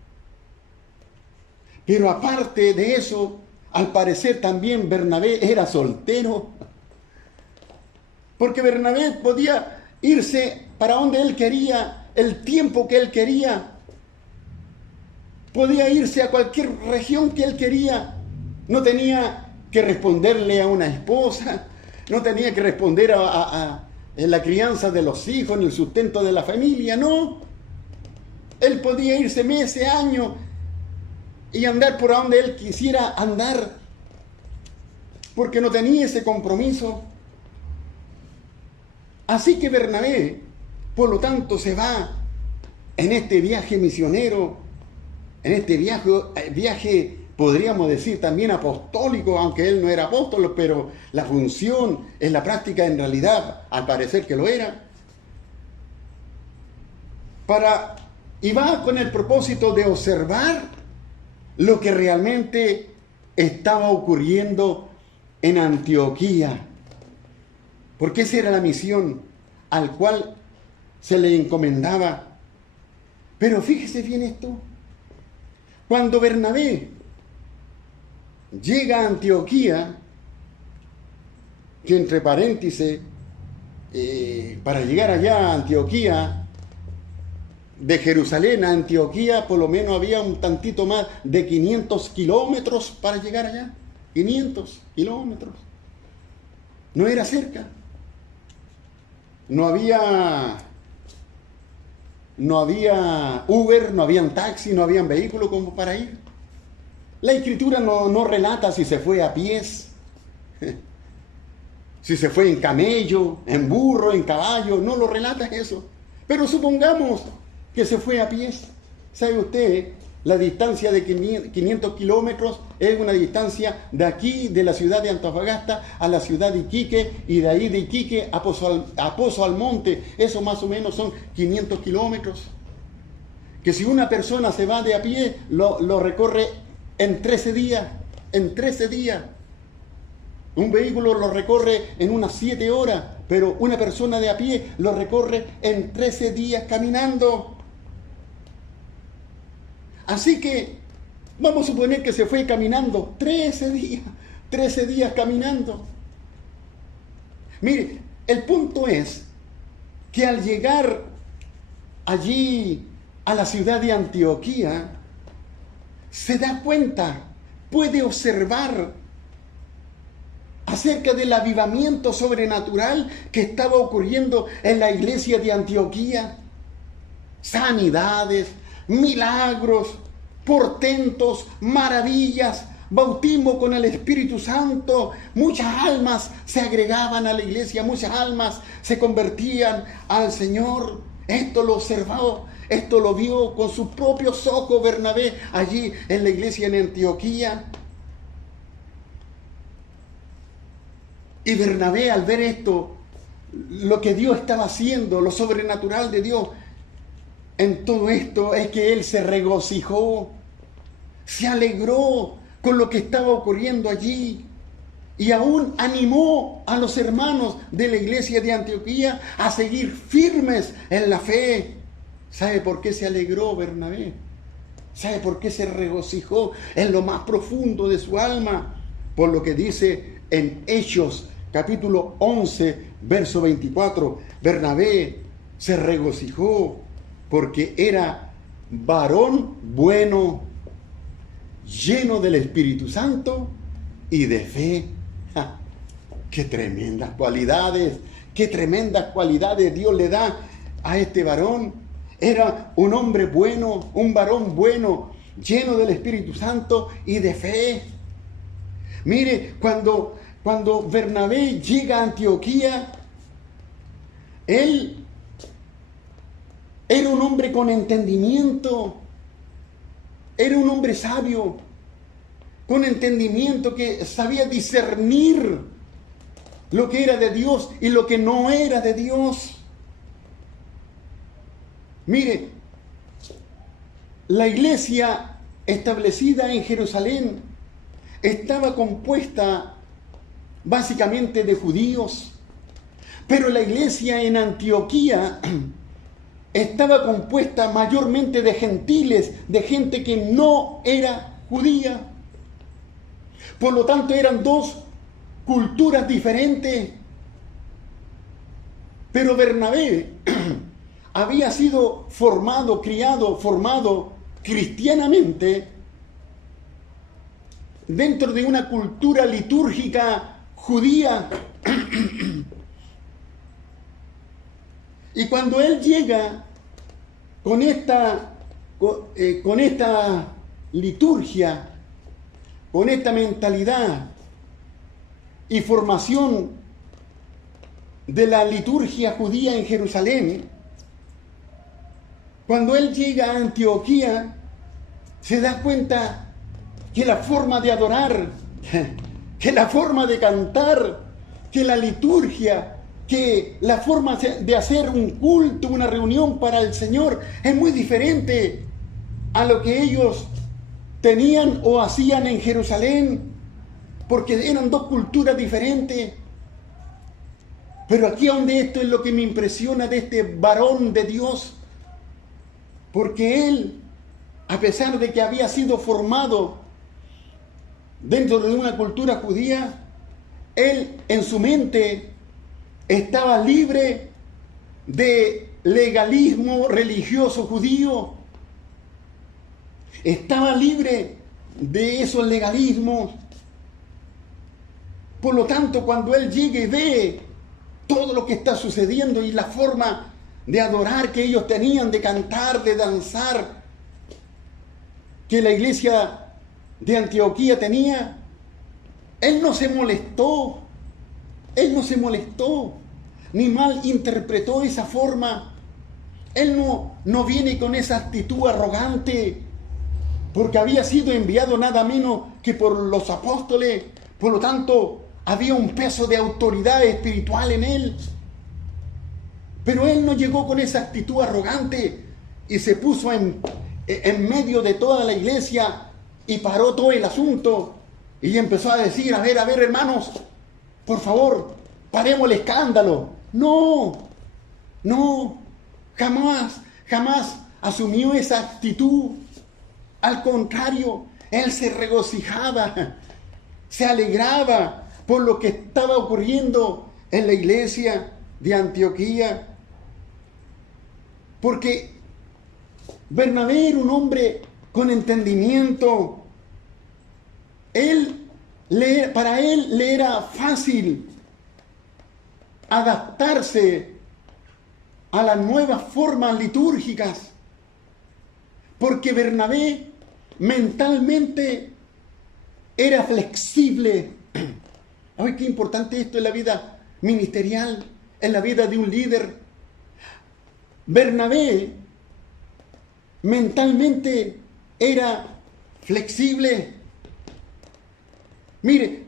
Pero aparte de eso, al parecer también Bernabé era soltero. Porque Bernabé podía irse para donde él quería, el tiempo que él quería. Podía irse a cualquier región que él quería. No tenía que responderle a una esposa, no tenía que responder en la crianza de los hijos, en el sustento de la familia, no. Él podía irse meses, años y andar por donde él quisiera andar, porque no tenía ese compromiso. Así que Bernabé, por lo tanto, se va en este viaje misionero, en este viaje podríamos decir también apostólico, aunque él no era apóstol, pero la función en la práctica en realidad, al parecer que lo era. Y va con el propósito de observar lo que realmente estaba ocurriendo en Antioquía. Porque esa era la misión al cual se le encomendaba. Pero fíjese bien esto. Cuando Bernabé llega a Antioquía, que entre paréntesis, para llegar allá a Antioquía, de Jerusalén a Antioquía, por lo menos había un tantito más de 500 kilómetros para llegar allá. 500 kilómetros. No era cerca. No había no había Uber, no habían taxi, no habían vehículos como para ir. La Escritura no relata si se fue a pies, si se fue en camello, en burro, en caballo, no lo relata eso. Pero supongamos que se fue a pies. ¿Sabe usted? La distancia de 500 kilómetros es una distancia de aquí, de la ciudad de Antofagasta, a la ciudad de Iquique, y de ahí de Iquique a Pozo Almonte. Eso más o menos son 500 kilómetros. Que si una persona se va de a pie, lo recorre en 13 días. En 13 días. Un vehículo lo recorre en unas 7 horas, pero una persona de a pie lo recorre en 13 días caminando. Así que vamos a suponer que se fue caminando 13 días caminando. Mire, el punto es que al llegar allí a la ciudad de Antioquía, se da cuenta, puede observar acerca del avivamiento sobrenatural que estaba ocurriendo en la iglesia de Antioquía. Sanidades, milagros, portentos, maravillas, bautismo con el Espíritu Santo. Muchas almas se agregaban a la iglesia, muchas almas se convertían al Señor. Esto lo observó, esto lo vio con sus propios ojos Bernabé allí en la iglesia en Antioquía. Y Bernabé, al ver esto, lo que Dios estaba haciendo, lo sobrenatural de Dios en todo esto, es que él se regocijó, se alegró con lo que estaba ocurriendo allí, y aún animó a los hermanos de la iglesia de Antioquía a seguir firmes en la fe. ¿Sabe por qué se alegró Bernabé? ¿Sabe por qué se regocijó en lo más profundo de su alma? Por lo que dice en Hechos capítulo 11, verso 24. Bernabé se regocijó porque era varón bueno, lleno del Espíritu Santo y de fe. ¡Ja! ¡Qué tremendas cualidades! ¡Qué tremendas cualidades Dios le da a este varón! Era un hombre bueno, un varón bueno, lleno del Espíritu Santo y de fe. Mire, cuando Bernabé llega a Antioquía, él era un hombre con entendimiento, era un hombre sabio, con entendimiento, que sabía discernir lo que era de Dios y lo que no era de Dios. Mire, la iglesia establecida en Jerusalén estaba compuesta básicamente de judíos, pero la iglesia en Antioquía estaba compuesta mayormente de gentiles, de gente que no era judía. Por lo tanto, eran dos culturas diferentes. Pero Bernabé había sido formado cristianamente dentro de una cultura litúrgica judía. Y cuando él llega con esta liturgia, con esta mentalidad y formación de la liturgia judía en Jerusalén, cuando él llega a Antioquía, se da cuenta que la forma de adorar, que la forma de cantar, que la liturgia, que la forma de hacer un culto, una reunión para el Señor, es muy diferente a lo que ellos tenían o hacían en Jerusalén, porque eran dos culturas diferentes. Pero aquí donde esto es lo que me impresiona de este varón de Dios, porque él, a pesar de que había sido formado dentro de una cultura judía, él en su mente estaba libre de legalismo religioso judío. Estaba libre de esos legalismos. Por lo tanto, cuando él llega y ve todo lo que está sucediendo y la forma de adorar que ellos tenían, de cantar, de danzar, que la iglesia de Antioquía tenía, él no se molestó, ni mal interpretó esa forma. Él no viene con esa actitud arrogante, porque había sido enviado nada menos que por los apóstoles. Por lo tanto, había un peso de autoridad espiritual en él. Pero él no llegó con esa actitud arrogante y se puso en medio de toda la iglesia y paró todo el asunto y empezó a decir, a ver, hermanos, por favor, paremos el escándalo. No, jamás asumió esa actitud. Al contrario, él se regocijaba, se alegraba por lo que estaba ocurriendo en la iglesia de Antioquía. Porque Bernabé era un hombre con entendimiento. Para él le era fácil adaptarse a las nuevas formas litúrgicas, porque Bernabé mentalmente era flexible. Ay, qué importante esto en la vida ministerial, en la vida de un líder. Bernabé mentalmente era flexible. Mire,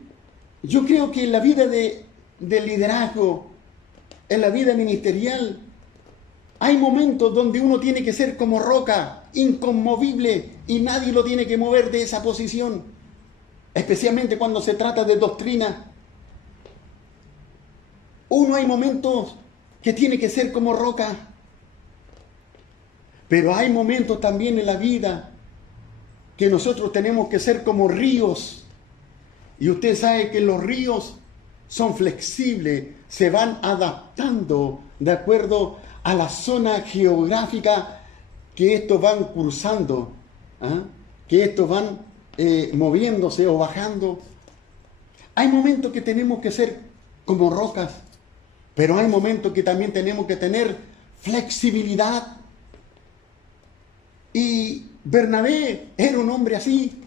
yo creo que en la vida de liderazgo, en la vida ministerial, hay momentos donde uno tiene que ser como roca, inconmovible, y nadie lo tiene que mover de esa posición, especialmente cuando se trata de doctrina. Uno hay momentos que tiene que ser como roca, pero hay momentos también en la vida que nosotros tenemos que ser como ríos. Y usted sabe que los ríos son flexibles, se van adaptando de acuerdo a la zona geográfica que estos van cursando, que estos van moviéndose o bajando. Hay momentos que tenemos que ser como rocas, pero hay momentos que también tenemos que tener flexibilidad. Y Bernabé era un hombre así,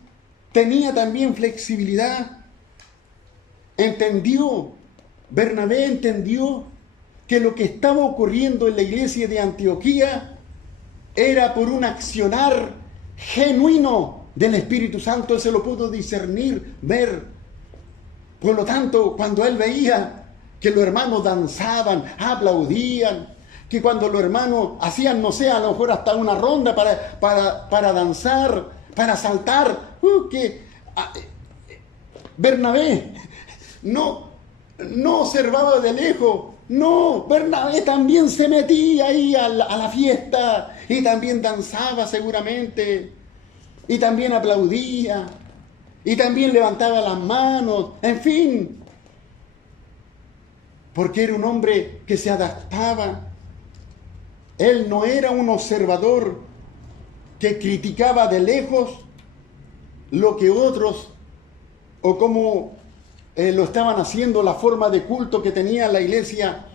tenía también flexibilidad. Bernabé entendió que lo que estaba ocurriendo en la iglesia de Antioquía era por un accionar genuino del Espíritu Santo. Él se lo pudo discernir, ver. Por lo tanto, cuando él veía que los hermanos danzaban, aplaudían, que cuando los hermanos hacían, no sé, a lo mejor hasta una ronda para danzar, para saltar, Bernabé no observaba de lejos. No, Bernabé también se metía ahí a la fiesta y también danzaba seguramente, y también aplaudía, y también levantaba las manos, en fin, porque era un hombre que se adaptaba. Él no era un observador que criticaba de lejos lo que otros o cómo lo estaban haciendo, la forma de culto que tenía la iglesia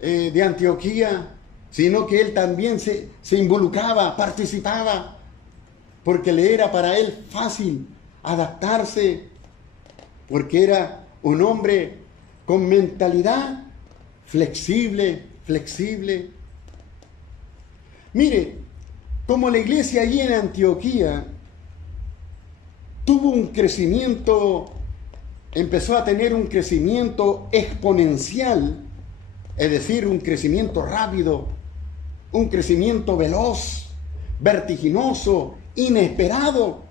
de Antioquía, sino que él también se involucraba, participaba, porque le era para él fácil adaptarse, porque era un hombre con mentalidad flexible. Mire, como la iglesia allí en Antioquía tuvo un crecimiento, empezó a tener un crecimiento exponencial, es decir, un crecimiento rápido, un crecimiento veloz, vertiginoso, inesperado,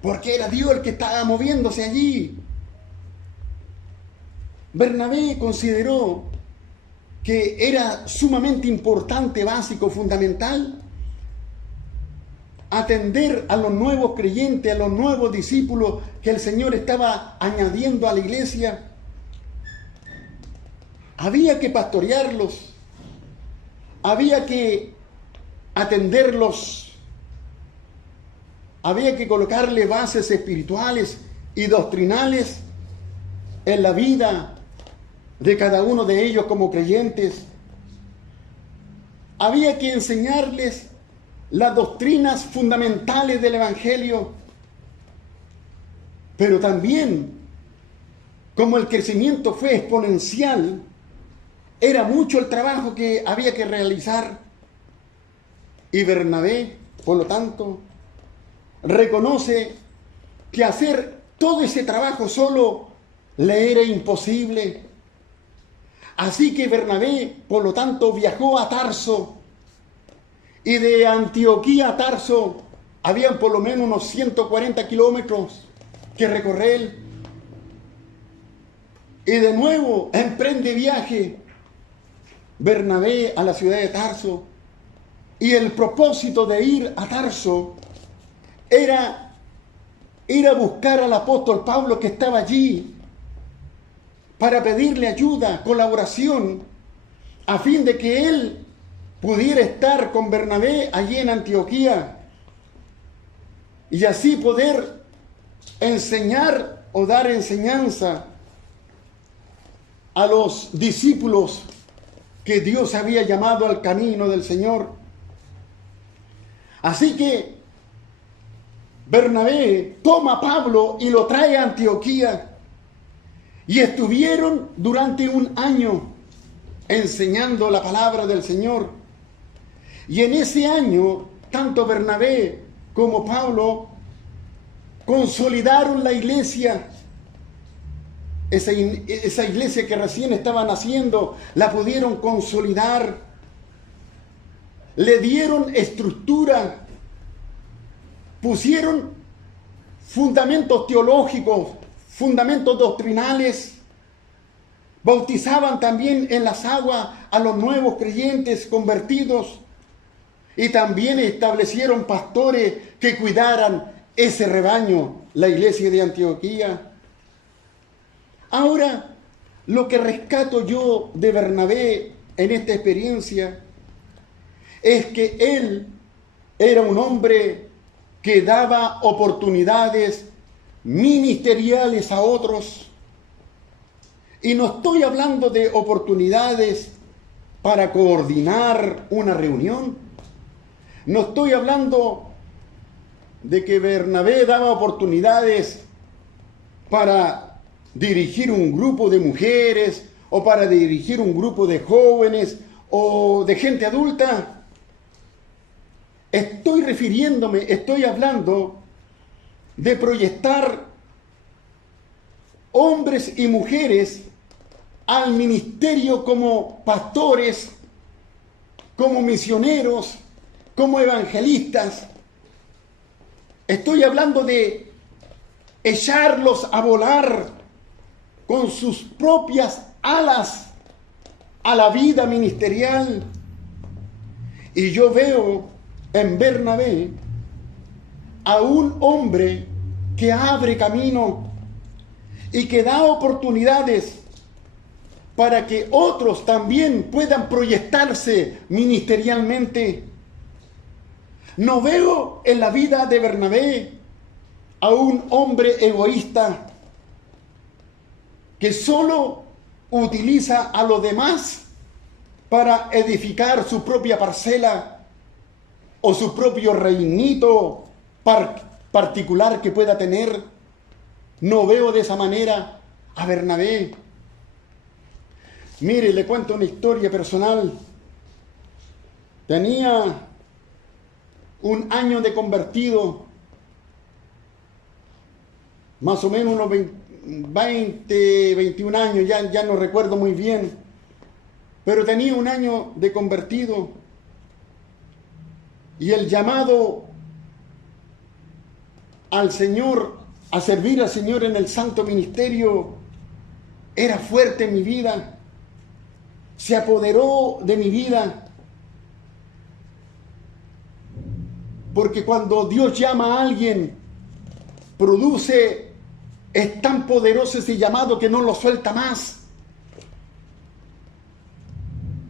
porque era Dios el que estaba moviéndose allí. Bernabé consideró que era sumamente importante, básico, fundamental, atender a los nuevos creyentes, a los nuevos discípulos que el Señor estaba añadiendo a la iglesia. Había que pastorearlos, había que atenderlos, había que colocarle bases espirituales y doctrinales en la vida de cada uno de ellos como creyentes. había que enseñarles las doctrinas fundamentales del Evangelio, pero también, como el crecimiento fue exponencial, era mucho el trabajo que había que realizar. Y Bernabé, por lo tanto, reconoce que hacer todo ese trabajo solo le era imposible. Así que Bernabé, por lo tanto, viajó a Tarso, y de Antioquía a Tarso habían por lo menos unos 140 kilómetros que recorrer. Y de nuevo emprende viaje Bernabé a la ciudad de Tarso. Y el propósito de ir a Tarso era ir a buscar al apóstol Pablo, que estaba allí, para pedirle ayuda, colaboración, a fin de que él pudiera estar con Bernabé allí en Antioquía y así poder enseñar o dar enseñanza a los discípulos que Dios había llamado al camino del Señor. Así que Bernabé toma a Pablo y lo trae a Antioquía, y estuvieron durante un año enseñando la palabra del Señor. Y en ese año, tanto Bernabé como Pablo consolidaron la iglesia. Esa iglesia que recién estaba naciendo, la pudieron consolidar. Le dieron estructura, pusieron fundamentos teológicos, fundamentos doctrinales, bautizaban también en las aguas a los nuevos creyentes convertidos, y también establecieron pastores que cuidaran ese rebaño, la iglesia de Antioquía. Ahora, lo que rescato yo de Bernabé en esta experiencia es que él era un hombre que daba oportunidades ministeriales a otros. Y no estoy hablando de oportunidades para coordinar una reunión. No estoy hablando de que Bernabé daba oportunidades para dirigir un grupo de mujeres o para dirigir un grupo de jóvenes o de gente adulta. Estoy hablando de proyectar hombres y mujeres al ministerio como pastores, como misioneros, como evangelistas. Estoy hablando de echarlos a volar con sus propias alas a la vida ministerial. Y yo veo en Bernabé a un hombre que abre camino y que da oportunidades para que otros también puedan proyectarse ministerialmente. No veo en la vida de Bernabé a un hombre egoísta que solo utiliza a los demás para edificar su propia parcela o su propio reinito particular que pueda tener. No veo de esa manera a Bernabé. Mire, le cuento una historia personal. Tenía un año de convertido, más o menos unos 20, 21 años, ya no recuerdo muy bien, pero tenía un año de convertido, y el llamado al Señor, a servir al Señor en el santo ministerio, era fuerte en mi vida, se apoderó de mi vida. Porque cuando Dios llama a alguien, es tan poderoso ese llamado que no lo suelta más.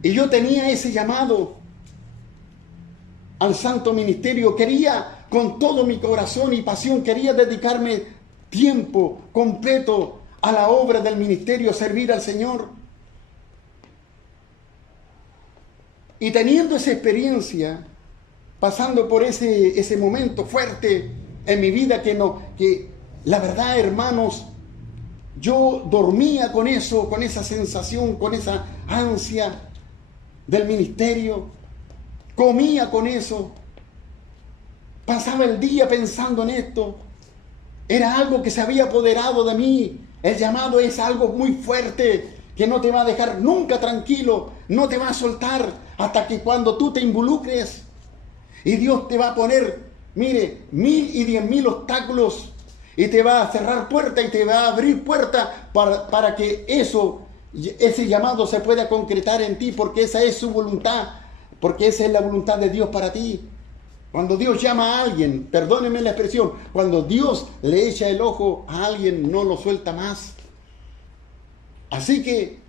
Y yo tenía ese llamado al santo ministerio. Quería con todo mi corazón y pasión, quería dedicarme tiempo completo a la obra del ministerio, a servir al Señor. Y teniendo esa experiencia, pasando por ese momento fuerte en mi vida que la verdad, hermanos, yo dormía con eso, con esa sensación, con esa ansia del ministerio, comía con eso, pasaba el día pensando en esto, era algo que se había apoderado de mí. El llamado es algo muy fuerte que no te va a dejar nunca tranquilo, no te va a soltar hasta que cuando tú te involucres y Dios te va a poner, mire, 1000 y 10.000 obstáculos y te va a cerrar puerta y te va a abrir puerta para que ese llamado se pueda concretar en ti, porque esa es su voluntad, porque esa es la voluntad de Dios para ti. Cuando Dios llama a alguien, perdónenme la expresión, cuando Dios le echa el ojo a alguien, no lo suelta más. Así que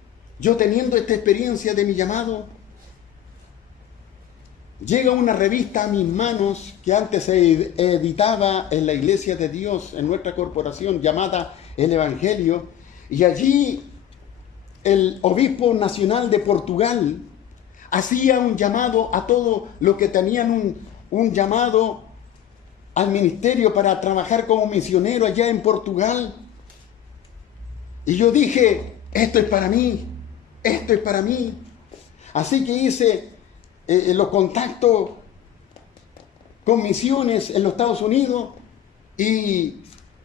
yo, teniendo esta experiencia de mi llamado, llega una revista a mis manos que antes se editaba en la Iglesia de Dios, en nuestra corporación, llamada El Evangelio, y allí el obispo nacional de Portugal hacía un llamado a todos los que tenían un llamado al ministerio para trabajar como misionero allá en Portugal. Y yo dije, esto es para mí, esto es para mí. Así que hice los contactos con misiones en los Estados Unidos, y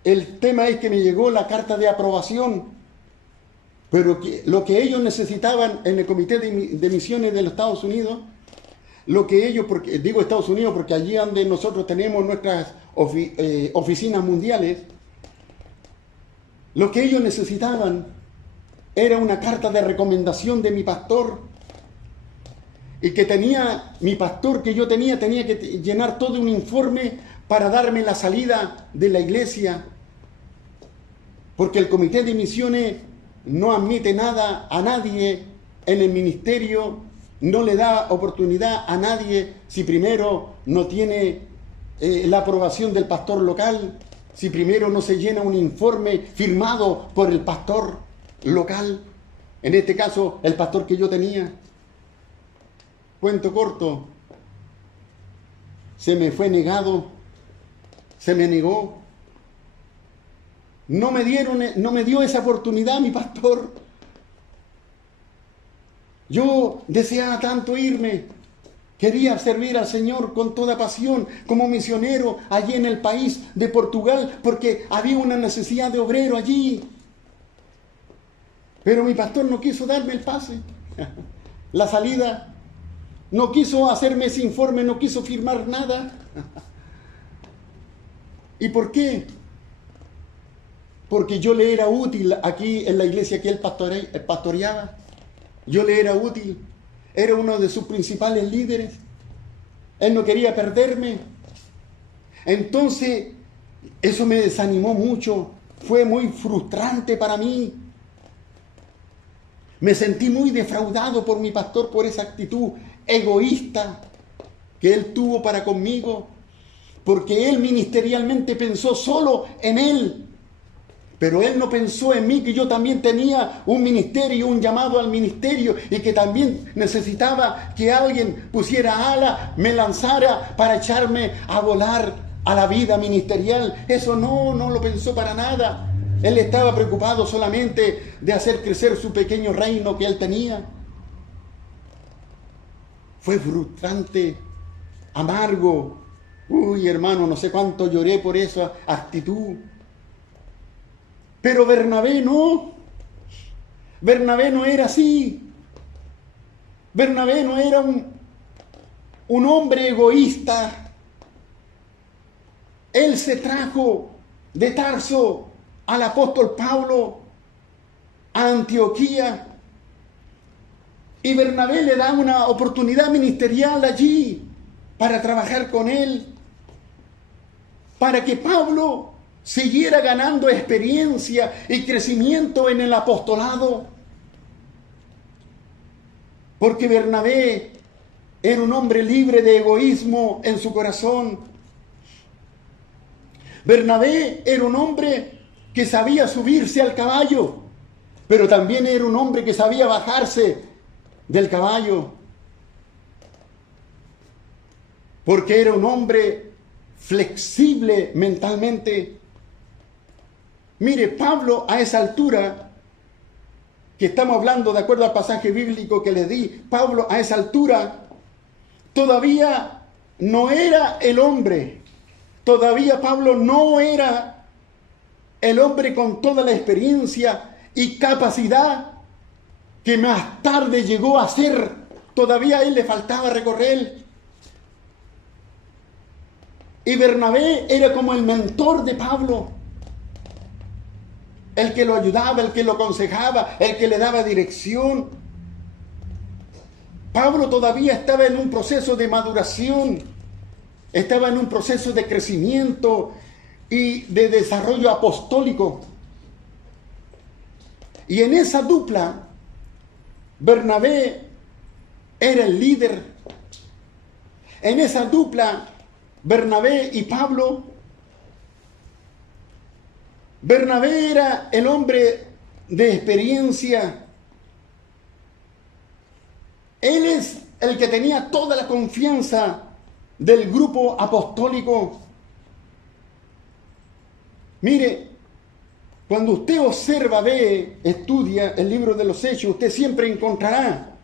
el tema es que me llegó la carta de aprobación, pero lo que ellos necesitaban en el Comité de Misiones de los Estados Unidos, lo que ellos, porque digo Estados Unidos porque allí donde nosotros tenemos nuestras oficinas mundiales, lo que ellos necesitaban era una carta de recomendación de mi pastor, y que mi pastor que yo tenía que llenar todo un informe para darme la salida de la iglesia, porque el Comité de Misiones no admite nada a nadie en el ministerio, no le da oportunidad a nadie si primero no tiene la aprobación del pastor local, si primero no se llena un informe firmado por el pastor local, en este caso el pastor que yo tenía. Cuento corto, se me fue negado, se me negó. No me dio esa oportunidad mi pastor. Yo deseaba tanto irme, quería servir al Señor con toda pasión como misionero allí en el país de Portugal, porque había una necesidad de obrero allí. Pero mi pastor no quiso darme el pase, la salida. No quiso hacerme ese informe, no quiso firmar nada. ¿Y por qué? Porque yo le era útil aquí en la iglesia que él pastoreaba. Yo le era útil. Era uno de sus principales líderes. Él no quería perderme. Entonces, eso me desanimó mucho. Fue muy frustrante para mí. Me sentí muy defraudado por mi pastor por esa actitud egoísta que él tuvo para conmigo, porque él ministerialmente pensó solo en él, pero él no pensó en mí, que yo también tenía un ministerio, un llamado al ministerio, y que también necesitaba que alguien pusiera ala, me lanzara para echarme a volar a la vida ministerial. Eso no lo pensó para nada. Él estaba preocupado solamente de hacer crecer su pequeño reino que él tenía. Fue frustrante, amargo. Uy, hermano, no sé cuánto lloré por esa actitud. Pero Bernabé no. Bernabé no era así. Bernabé no era un hombre egoísta. Él se trajo de Tarso al apóstol Pablo a Antioquía, y Bernabé le da una oportunidad ministerial allí para trabajar con él, para que Pablo siguiera ganando experiencia y crecimiento en el apostolado, porque Bernabé era un hombre libre de egoísmo en su corazón. Bernabé era un hombre que sabía subirse al caballo, pero también era un hombre que sabía bajarse del caballo. porque era un hombre flexible mentalmente. Mire, Pablo a esa altura, que estamos hablando de acuerdo al pasaje bíblico que les di, Pablo a esa altura todavía no era el hombre. Todavía Pablo no era el hombre con toda la experiencia y capacidad que más tarde llegó a ser. Todavía a él le faltaba recorrer. Y Bernabé era como el mentor de Pablo, el que lo ayudaba, el que lo aconsejaba, el que le daba dirección. Pablo todavía estaba en un proceso de maduración, estaba en un proceso de crecimiento y de desarrollo apostólico. Y en esa dupla, Bernabé era el líder. En esa dupla, Bernabé y Pablo, Bernabé era el hombre de experiencia. Él es el que tenía toda la confianza del grupo apostólico. Mire, cuando usted observa, ve, estudia el libro de los Hechos, usted siempre encontrará,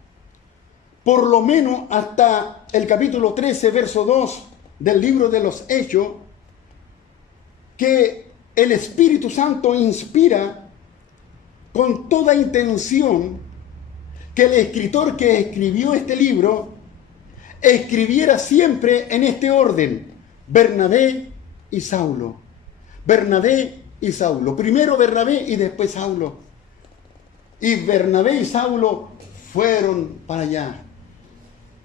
por lo menos hasta el capítulo 13, verso 2 del libro de los Hechos, que el Espíritu Santo inspira con toda intención que el escritor que escribió este libro escribiera siempre en este orden: Bernabé y Saulo. Bernabé y Saulo. Primero Bernabé y después Saulo. Y Bernabé y Saulo fueron para allá.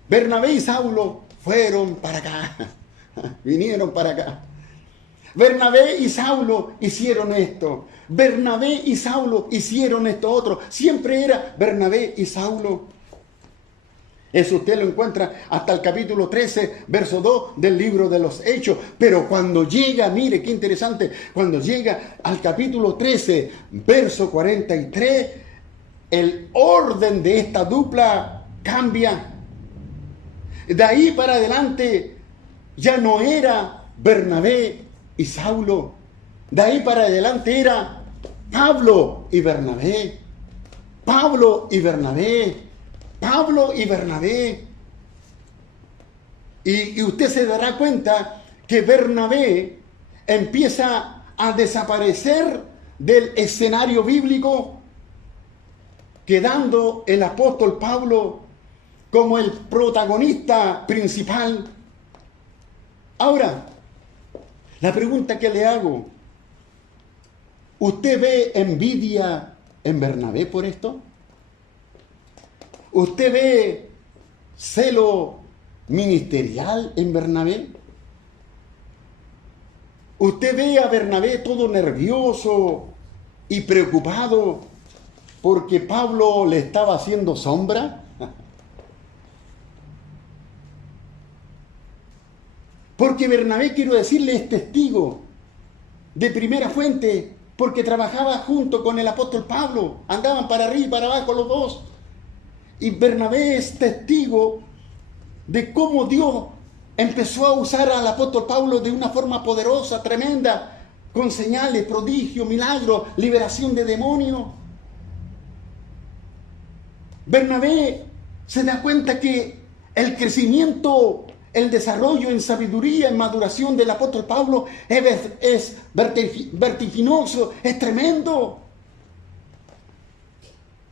Bernabé y Saulo fueron para acá. Vinieron para acá. Bernabé y Saulo hicieron esto. Bernabé y Saulo hicieron esto otro. Siempre era Bernabé y Saulo. Eso usted lo encuentra hasta el capítulo 13, verso 2 del libro de los Hechos. Pero cuando llega, mire qué interesante, cuando llega al capítulo 13, verso 43, el orden de esta dupla cambia. De ahí para adelante ya no era Bernabé y Saulo. De ahí para adelante era Pablo y Bernabé. Pablo y Bernabé. Pablo y Bernabé. Y usted se dará cuenta que Bernabé empieza a desaparecer del escenario bíblico, quedando el apóstol Pablo como el protagonista principal. Ahora, la pregunta que le hago: ¿usted ve envidia en Bernabé por esto? ¿Usted ve celo ministerial en Bernabé? ¿Usted ve a Bernabé todo nervioso y preocupado porque Pablo le estaba haciendo sombra? Porque Bernabé, quiero decirle, es testigo de primera fuente, porque trabajaba junto con el apóstol Pablo, andaban para arriba y para abajo los dos. Y Bernabé es testigo de cómo Dios empezó a usar al apóstol Pablo de una forma poderosa, tremenda, con señales, prodigios, milagros, liberación de demonios. Bernabé se da cuenta que el crecimiento, el desarrollo en sabiduría, en maduración del apóstol Pablo es vertiginoso, es tremendo.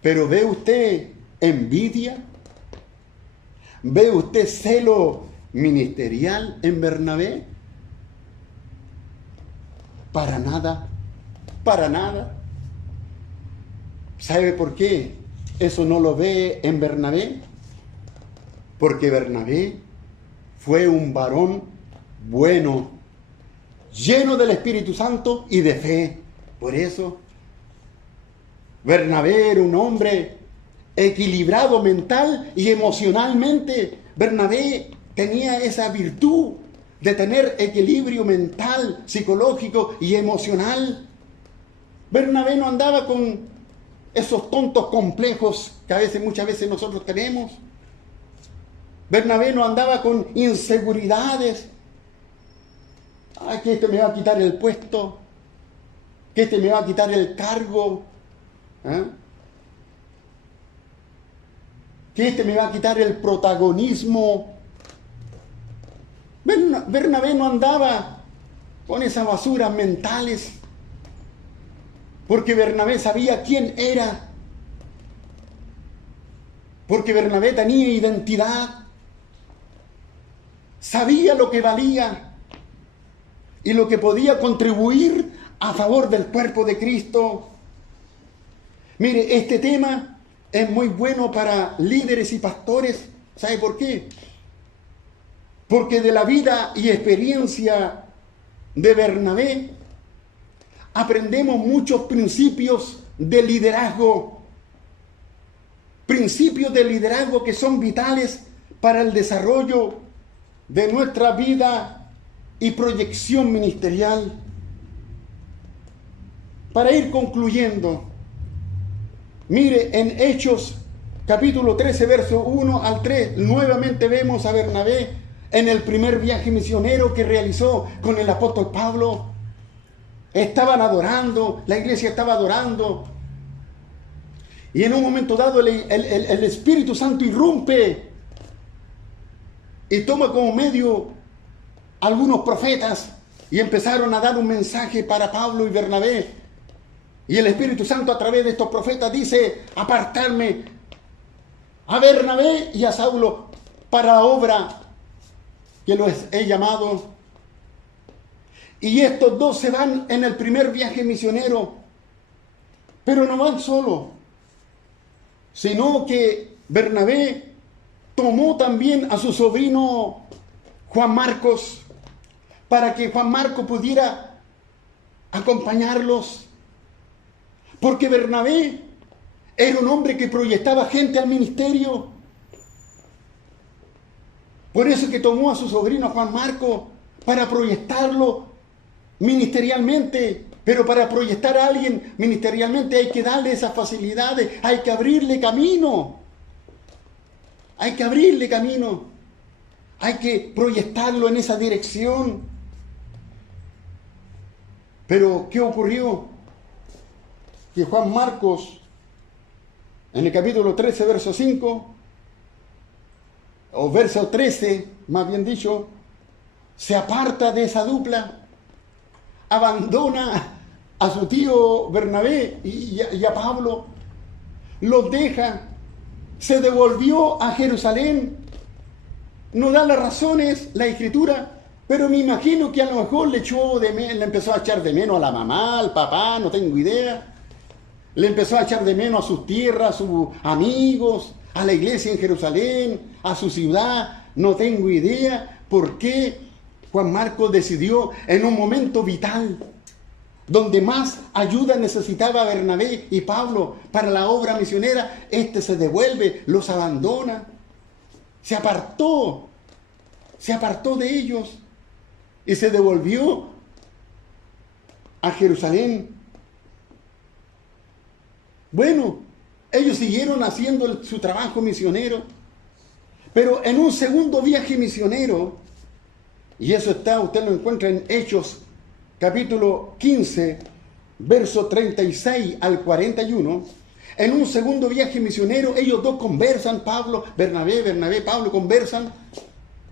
Pero ¿ve usted envidia? ¿Ve usted celo ministerial en Bernabé? Para nada, para nada. ¿Sabe por qué eso no lo ve en Bernabé? Porque Bernabé fue un varón bueno, lleno del Espíritu Santo y de fe. Por eso, Bernabé era un hombre equilibrado mental y emocionalmente. Bernabé tenía esa virtud de tener equilibrio mental, psicológico y emocional. Bernabé no andaba con esos tontos complejos que muchas veces nosotros tenemos. Bernabé no andaba con inseguridades. Ay, que este me va a quitar el puesto, que este me va a quitar el cargo, ¿eh? Que este me va a quitar el protagonismo. Bernabé no andaba con esas basuras mentales, porque Bernabé sabía quién era, porque Bernabé tenía identidad, sabía lo que valía y lo que podía contribuir a favor del cuerpo de Cristo. Mire, este tema es muy bueno para líderes y pastores. ¿Sabe por qué? Porque de la vida y experiencia de Bernabé aprendemos muchos principios de liderazgo. Principios de liderazgo que son vitales para el desarrollo de nuestra vida y proyección ministerial. Para ir concluyendo, mire, en Hechos capítulo 13, verso 1 al 3, nuevamente vemos a Bernabé en el primer viaje misionero que realizó con el apóstol Pablo. Estaban adorando, la iglesia estaba adorando, y en un momento dado el Espíritu Santo irrumpe y toma como medio algunos profetas, y empezaron a dar un mensaje para Pablo y Bernabé. Y el Espíritu Santo a través de estos profetas dice: apartarme a Bernabé y a Saulo para la obra que los he llamado. Y estos dos se van en el primer viaje misionero, pero no van solos, sino que Bernabé tomó también a su sobrino Juan Marcos, para que Juan Marcos pudiera acompañarlos, porque Bernabé era un hombre que proyectaba gente al ministerio. Por eso que tomó a su sobrino Juan Marcos, para proyectarlo ministerialmente. Pero para proyectar a alguien ministerialmente hay que darle esas facilidades, hay que abrirle camino. Hay que abrirle camino. Hay que proyectarlo en esa dirección. Pero, ¿qué ocurrió? Que Juan Marcos, en el capítulo 13, verso 5, o verso 13, más bien dicho, se aparta de esa dupla, abandona a su tío Bernabé y a Pablo, los deja, se devolvió a Jerusalén. No da las razones la Escritura, pero me imagino que a lo mejor le empezó a echar de menos a la mamá, al papá, no tengo idea. Le empezó a echar de menos a sus tierras, a sus amigos, a la iglesia en Jerusalén, a su ciudad. No tengo idea por qué Juan Marcos decidió, en un momento vital, donde más ayuda necesitaba Bernabé y Pablo para la obra misionera, se devuelve, los abandona. Se apartó de ellos y se devolvió a Jerusalén. Bueno, ellos siguieron haciendo su trabajo misionero, pero en un segundo viaje misionero, y eso usted lo encuentra en Hechos capítulo 15, verso 36 al 41, en un segundo viaje misionero, ellos dos conversan, Bernabé, Pablo conversan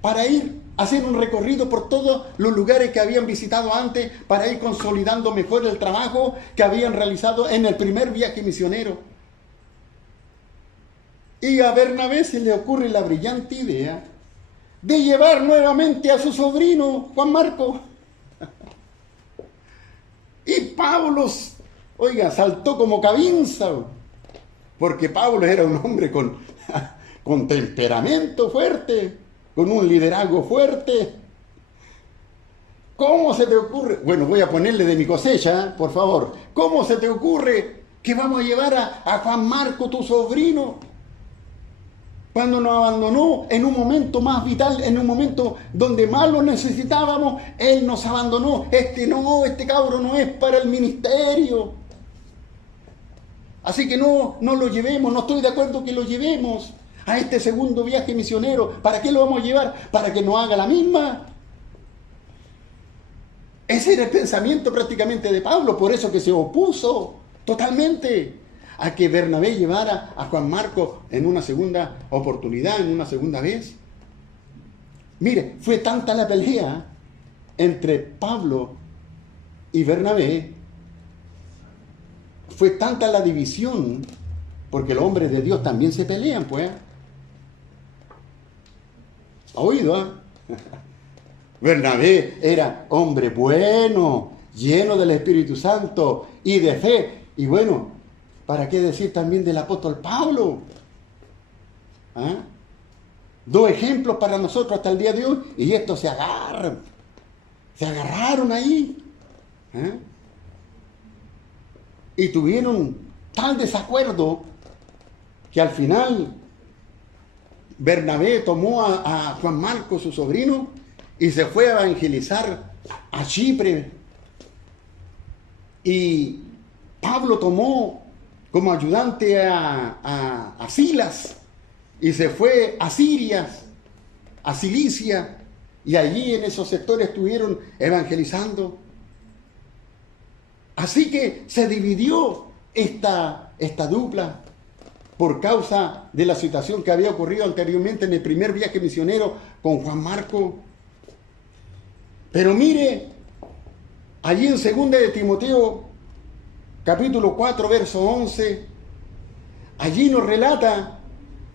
para ir a hacer un recorrido por todos los lugares que habían visitado antes, para ir consolidando mejor el trabajo que habían realizado en el primer viaje misionero. Y a Bernabé se le ocurre la brillante idea de llevar nuevamente a su sobrino, Juan Marcos. Y Pablo, saltó como cabinza, porque Pablo era un hombre con temperamento fuerte, con un liderazgo fuerte. ¿Cómo se te ocurre? Bueno, voy a ponerle de mi cosecha, por favor. ¿Cómo se te ocurre que vamos a llevar a Juan Marcos, tu sobrino, cuando nos abandonó en un momento más vital, en un momento donde más lo necesitábamos? Él nos abandonó. Este cabro no es para el ministerio. Así que no lo llevemos, no estoy de acuerdo que lo llevemos. a este segundo viaje misionero. ¿Para qué lo vamos a llevar? Para que no haga la misma. Ese era el pensamiento prácticamente de Pablo, por eso que se opuso totalmente a que Bernabé llevara a Juan Marcos en una segunda oportunidad, en una segunda vez. Mire, fue tanta la pelea entre Pablo y Bernabé, fue tanta la división, porque los hombres de Dios también se pelean, pues. ¿Ha oído? Bernabé era hombre bueno, lleno del Espíritu Santo y de fe. Y bueno, ¿para qué decir también del apóstol Pablo? ¿Ah? Dos ejemplos para nosotros hasta el día de hoy, y estos se agarraron ahí. ¿Ah? Y tuvieron tal desacuerdo que al final Bernabé tomó a Juan Marcos, su sobrino, y se fue a evangelizar a Chipre. Y Pablo tomó como ayudante a Silas y se fue a Siria, a Cilicia, y allí en esos sectores estuvieron evangelizando. Así que se dividió esta dupla por causa de la situación que había ocurrido anteriormente en el primer viaje misionero con Juan Marcos. Pero mire, allí en 2 de Timoteo, capítulo 4, verso 11, allí nos relata,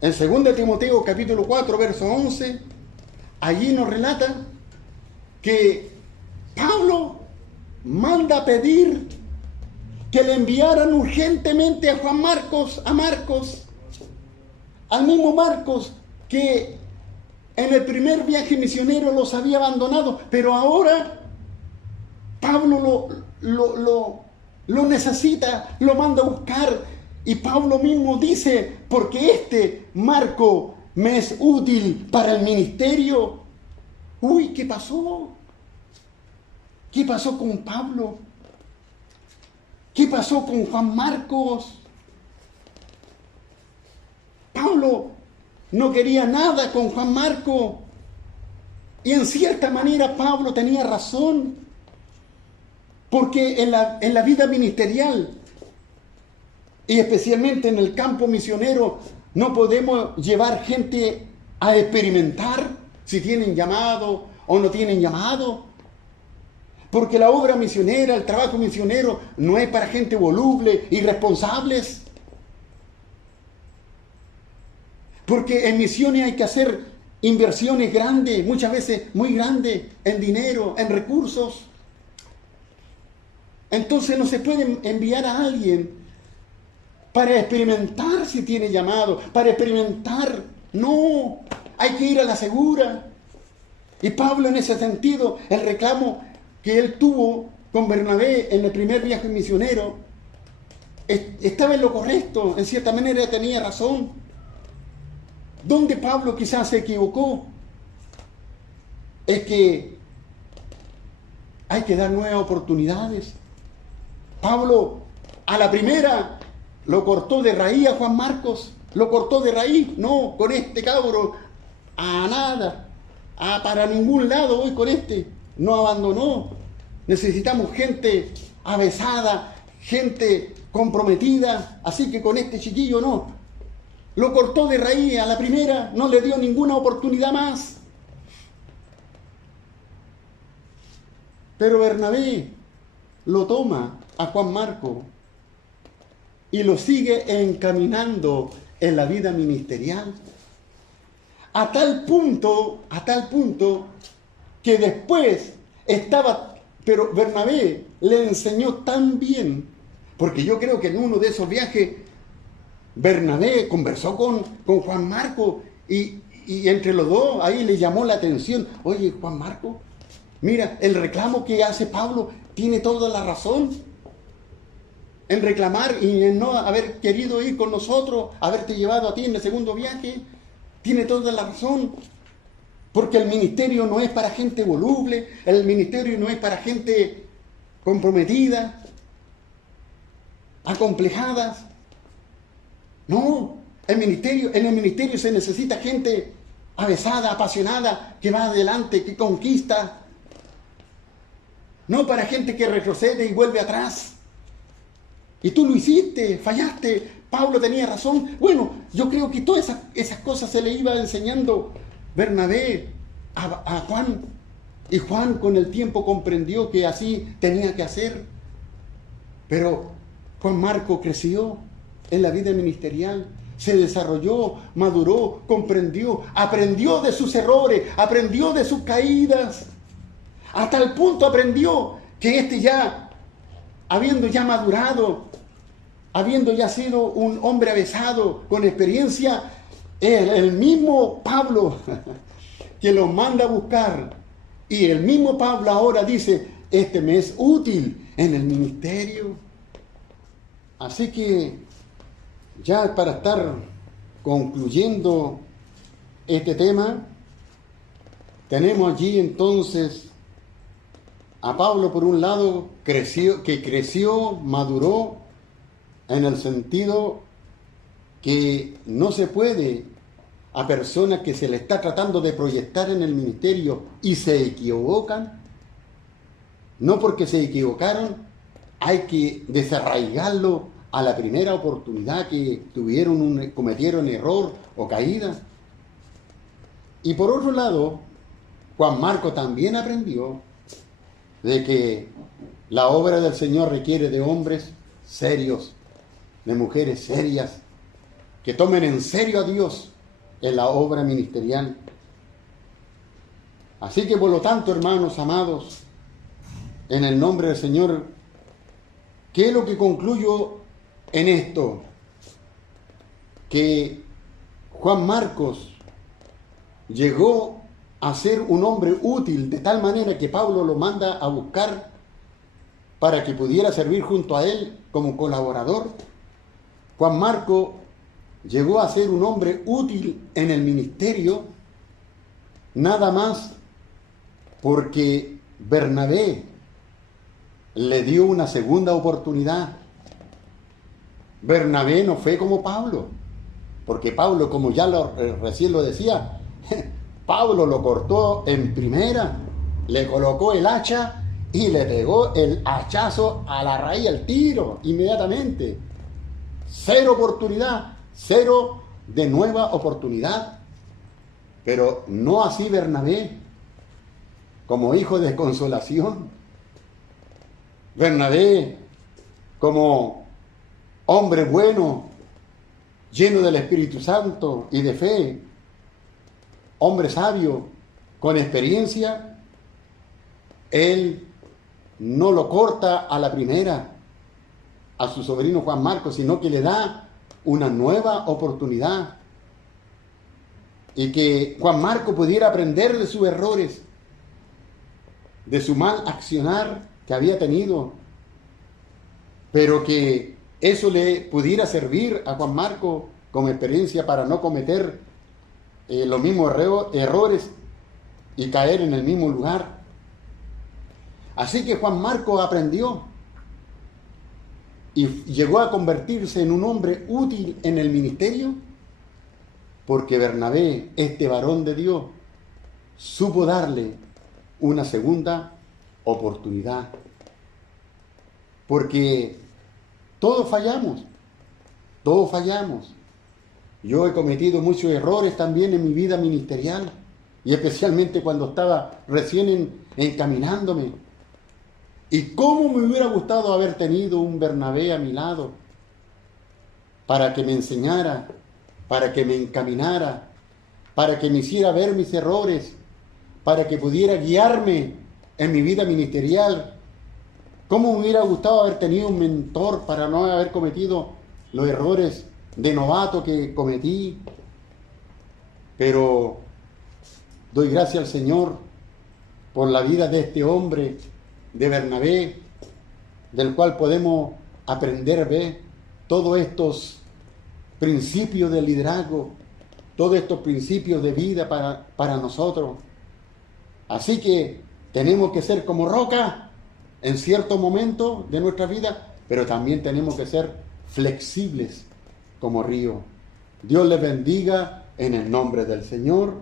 en 2 de Timoteo, capítulo 4, verso 11, allí nos relata que Pablo manda a pedir que le enviaran urgentemente a Juan Marcos, al mismo Marcos que en el primer viaje misionero los había abandonado, pero ahora Pablo lo necesita, lo manda a buscar, y Pablo mismo dice, porque este Marco me es útil para el ministerio. Uy, ¿qué pasó? ¿Qué pasó con Pablo? ¿Qué pasó con Juan Marcos? Pablo no quería nada con Juan Marcos. Y en cierta manera Pablo tenía razón. Porque en la vida ministerial, y especialmente en el campo misionero, no podemos llevar gente a experimentar si tienen llamado o no tienen llamado. Porque la obra misionera, el trabajo misionero, no es para gente voluble, irresponsables. Porque en misiones hay que hacer inversiones grandes, muchas veces muy grandes, en dinero, en recursos. Entonces no se puede enviar a alguien para experimentar si tiene llamado, para experimentar. No, hay que ir a la segura. Y Pablo, en ese sentido, el reclamo que él tuvo con Bernabé en el primer viaje misionero, estaba en lo correcto, en cierta manera tenía razón. Donde Pablo quizás se equivocó es que hay que dar nuevas oportunidades. Pablo a la primera lo cortó de raíz a Juan Marcos, lo cortó de raíz. No, con este cabro a nada, para ningún lado voy con este. No abandonó. Necesitamos gente avesada, gente comprometida, así que con este chiquillo no. Lo cortó de raíz a la primera, no le dio ninguna oportunidad más. Pero Bernabé lo toma a Juan Marcos y lo sigue encaminando en la vida ministerial. A tal punto que después estaba, pero Bernabé le enseñó tan bien, porque yo creo que en uno de esos viajes Bernabé conversó con Juan Marcos y entre los dos ahí le llamó la atención. Oye, Juan Marcos, mira, el reclamo que hace Pablo tiene toda la razón en reclamar y en no haber querido ir con nosotros, haberte llevado a ti en el segundo viaje. Tiene toda la razón, porque el ministerio no es para gente voluble, el ministerio no es para gente comprometida, acomplejadas. No, En el ministerio se necesita gente avesada, apasionada, que va adelante, que conquista. No para gente que retrocede y vuelve atrás. Y tú lo hiciste, fallaste, Pablo tenía razón. Bueno, yo creo que todas esas cosas se le iba enseñando Bernabé a Juan. Y Juan con el tiempo comprendió que así tenía que hacer. Pero Juan Marco creció en la vida ministerial, se desarrolló, maduró, comprendió, aprendió de sus errores, aprendió de sus caídas. Hasta el punto aprendió que ya, habiendo ya madurado, habiendo ya sido un hombre avesado, con experiencia, el mismo Pablo que lo manda a buscar, y el mismo Pablo ahora dice, este me es útil en el ministerio. Así que, ya para estar concluyendo este tema, tenemos allí entonces a Pablo por un lado, que creció, maduró, en el sentido que no se puede a personas que se le está tratando de proyectar en el ministerio y se equivocan, no porque se equivocaron, hay que desarraigarlo a la primera oportunidad que cometieron error o caída. Y por otro lado, Juan Marco también aprendió de que la obra del Señor requiere de hombres serios, de mujeres serias, que tomen en serio a Dios en la obra ministerial. Así que por lo tanto, hermanos amados, en el nombre del Señor, ¿qué es lo que concluyo en esto? Que Juan Marcos llegó a ser un hombre útil de tal manera que Pablo lo manda a buscar para que pudiera servir junto a él como colaborador. Juan Marcos llegó a ser un hombre útil en el ministerio, nada más porque Bernabé le dio una segunda oportunidad. Bernabé no fue como Pablo, porque Pablo, como ya recién lo decía, Pablo lo cortó en primera, le colocó el hacha y le pegó el hachazo a la raíz, al tiro, inmediatamente. Cero oportunidad, cero de nueva oportunidad. Pero no así Bernabé, como hijo de consolación. Bernabé, como hombre bueno, lleno del Espíritu Santo y de fe, hombre sabio, con experiencia, él no lo corta a la primera a su sobrino Juan Marcos, sino que le da una nueva oportunidad y que Juan Marcos pudiera aprender de sus errores, de su mal accionar que había tenido, pero que eso le pudiera servir a Juan Marcos como experiencia para no cometer los mismos errores y caer en el mismo lugar. Así que Juan Marcos aprendió y llegó a convertirse en un hombre útil en el ministerio, porque Bernabé, este varón de Dios, supo darle una segunda oportunidad. Porque todos fallamos. Yo he cometido muchos errores también en mi vida ministerial, y especialmente cuando estaba recién encaminándome. Y cómo me hubiera gustado haber tenido un Bernabé a mi lado para que me enseñara, para que me encaminara, para que me hiciera ver mis errores, para que pudiera guiarme en mi vida ministerial. Cómo me hubiera gustado haber tenido un mentor para no haber cometido los errores de novato que cometí. Pero doy gracias al Señor por la vida de este hombre, de Bernabé, del cual podemos aprender todos estos principios de liderazgo, todos estos principios de vida para nosotros. Así que tenemos que ser como roca en cierto momento de nuestra vida, pero también tenemos que ser flexibles como río. Dios les bendiga en el nombre del Señor.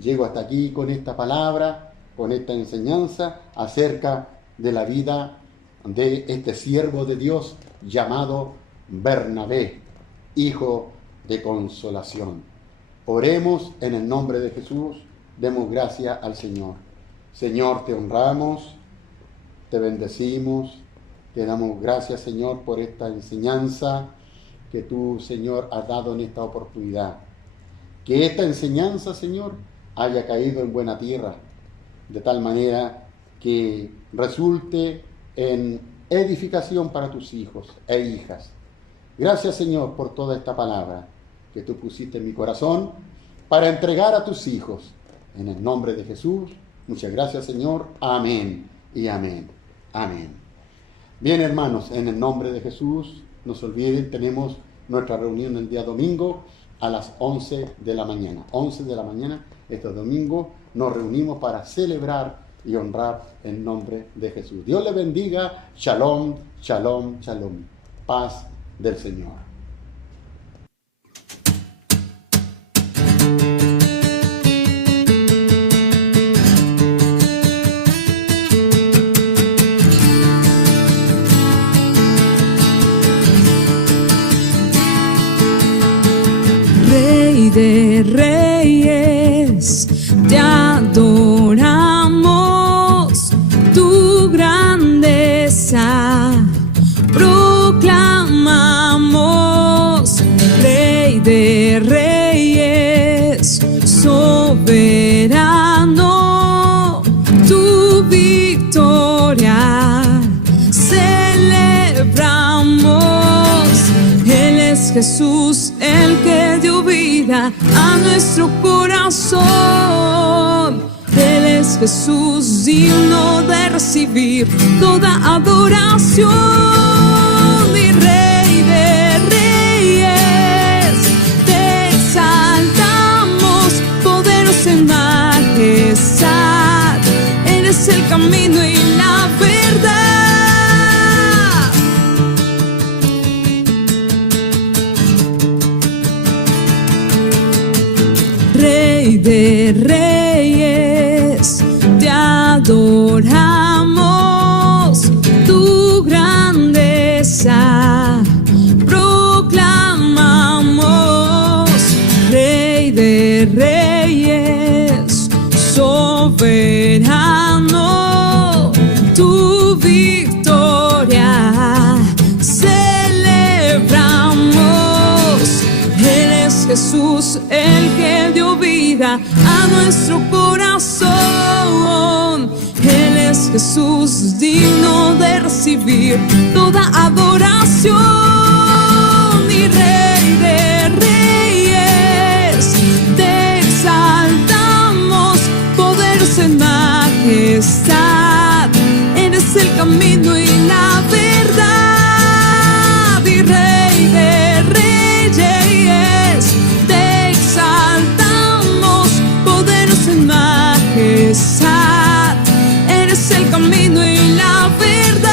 Llego hasta aquí con esta palabra, con esta enseñanza acerca de la vida de este siervo de Dios llamado Bernabé, hijo de consolación. Oremos en el nombre de Jesús, demos gracias al Señor. Señor, te honramos, te bendecimos, te damos gracias, Señor, por esta enseñanza que tú, Señor, has dado en esta oportunidad. Que esta enseñanza, Señor, haya caído en buena tierra, de tal manera que resulte en edificación para tus hijos e hijas. Gracias, Señor, por toda esta palabra que tú pusiste en mi corazón para entregar a tus hijos. En el nombre de Jesús, muchas gracias, Señor. Amén y amén. Amén. Bien, hermanos, en el nombre de Jesús, no se olviden, tenemos nuestra reunión el día domingo a las 11 de la mañana. 11 de la mañana, este domingo, nos reunimos para celebrar y honrar el nombre de Jesús. Dios le bendiga. Shalom, shalom, shalom. Paz del Señor. Rey de reyes, te adoramos, tu grandeza proclamamos. Rey de reyes, soberano, tu victoria celebramos. Él es Jesús, el que dio vida a nuestro corazón. Él es Jesús, digno de recibir toda adoración. Y Rey de reyes, te exaltamos, poderoso en majestad. Eres el camino y la verdad. Rey de reyes, te adoramos, tu grandeza proclamamos. Rey de reyes, soberano, tu victoria celebramos. Él es Jesús, el que dio vida a nuestro corazón. Él es Jesús, digno de recibir toda adoración. Y Rey de reyes, te exaltamos, poderoso en majestad. Eres el camino y la verdad. Y Rey de reyes, te exaltamos, poderoso en majestad. Eres el camino y la verdad.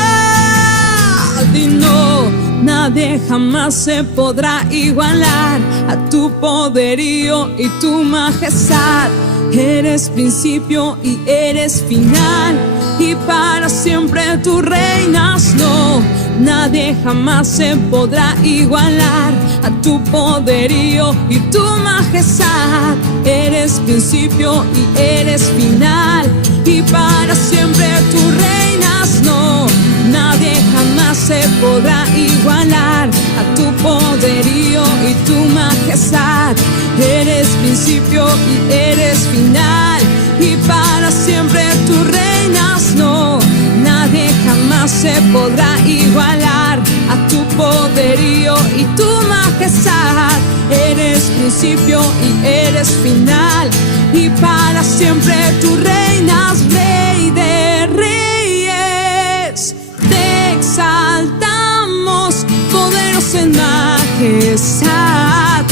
Y no, nadie jamás se podrá igualar a tu poderío y tu majestad. Eres principio y eres final, y para siempre tú reinas. No, nadie jamás se podrá igualar a tu poderío y tu majestad. Eres principio y eres final, y para siempre tú reinas. No, nadie jamás se podrá igualar a tu poderío y tu majestad. Eres principio y eres final, y para siempre tú reinas. No, nadie jamás se podrá igualar a tu poderío y tu majestad. Eres principio y eres final, y para siempre tú reinas. Rey de reyes, te exaltamos, poderoso en majestad.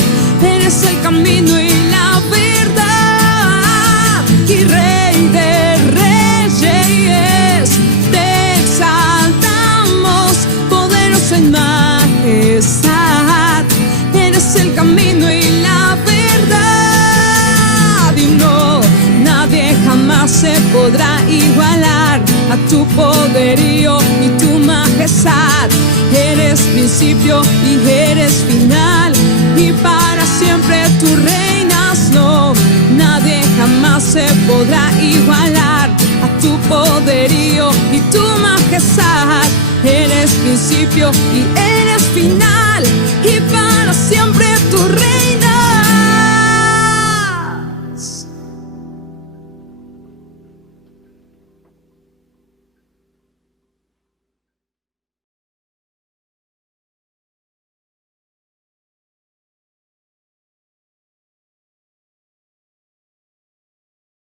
Eres el camino y la verdad. Y Rey de reyes, te exaltamos, poderoso en majestad. Eres el camino y la a tu poderío y tu majestad. Eres principio y eres final, y para siempre tú reinas, no, nadie jamás se podrá igualar a tu poderío y tu majestad. Eres principio y eres final, y para siempre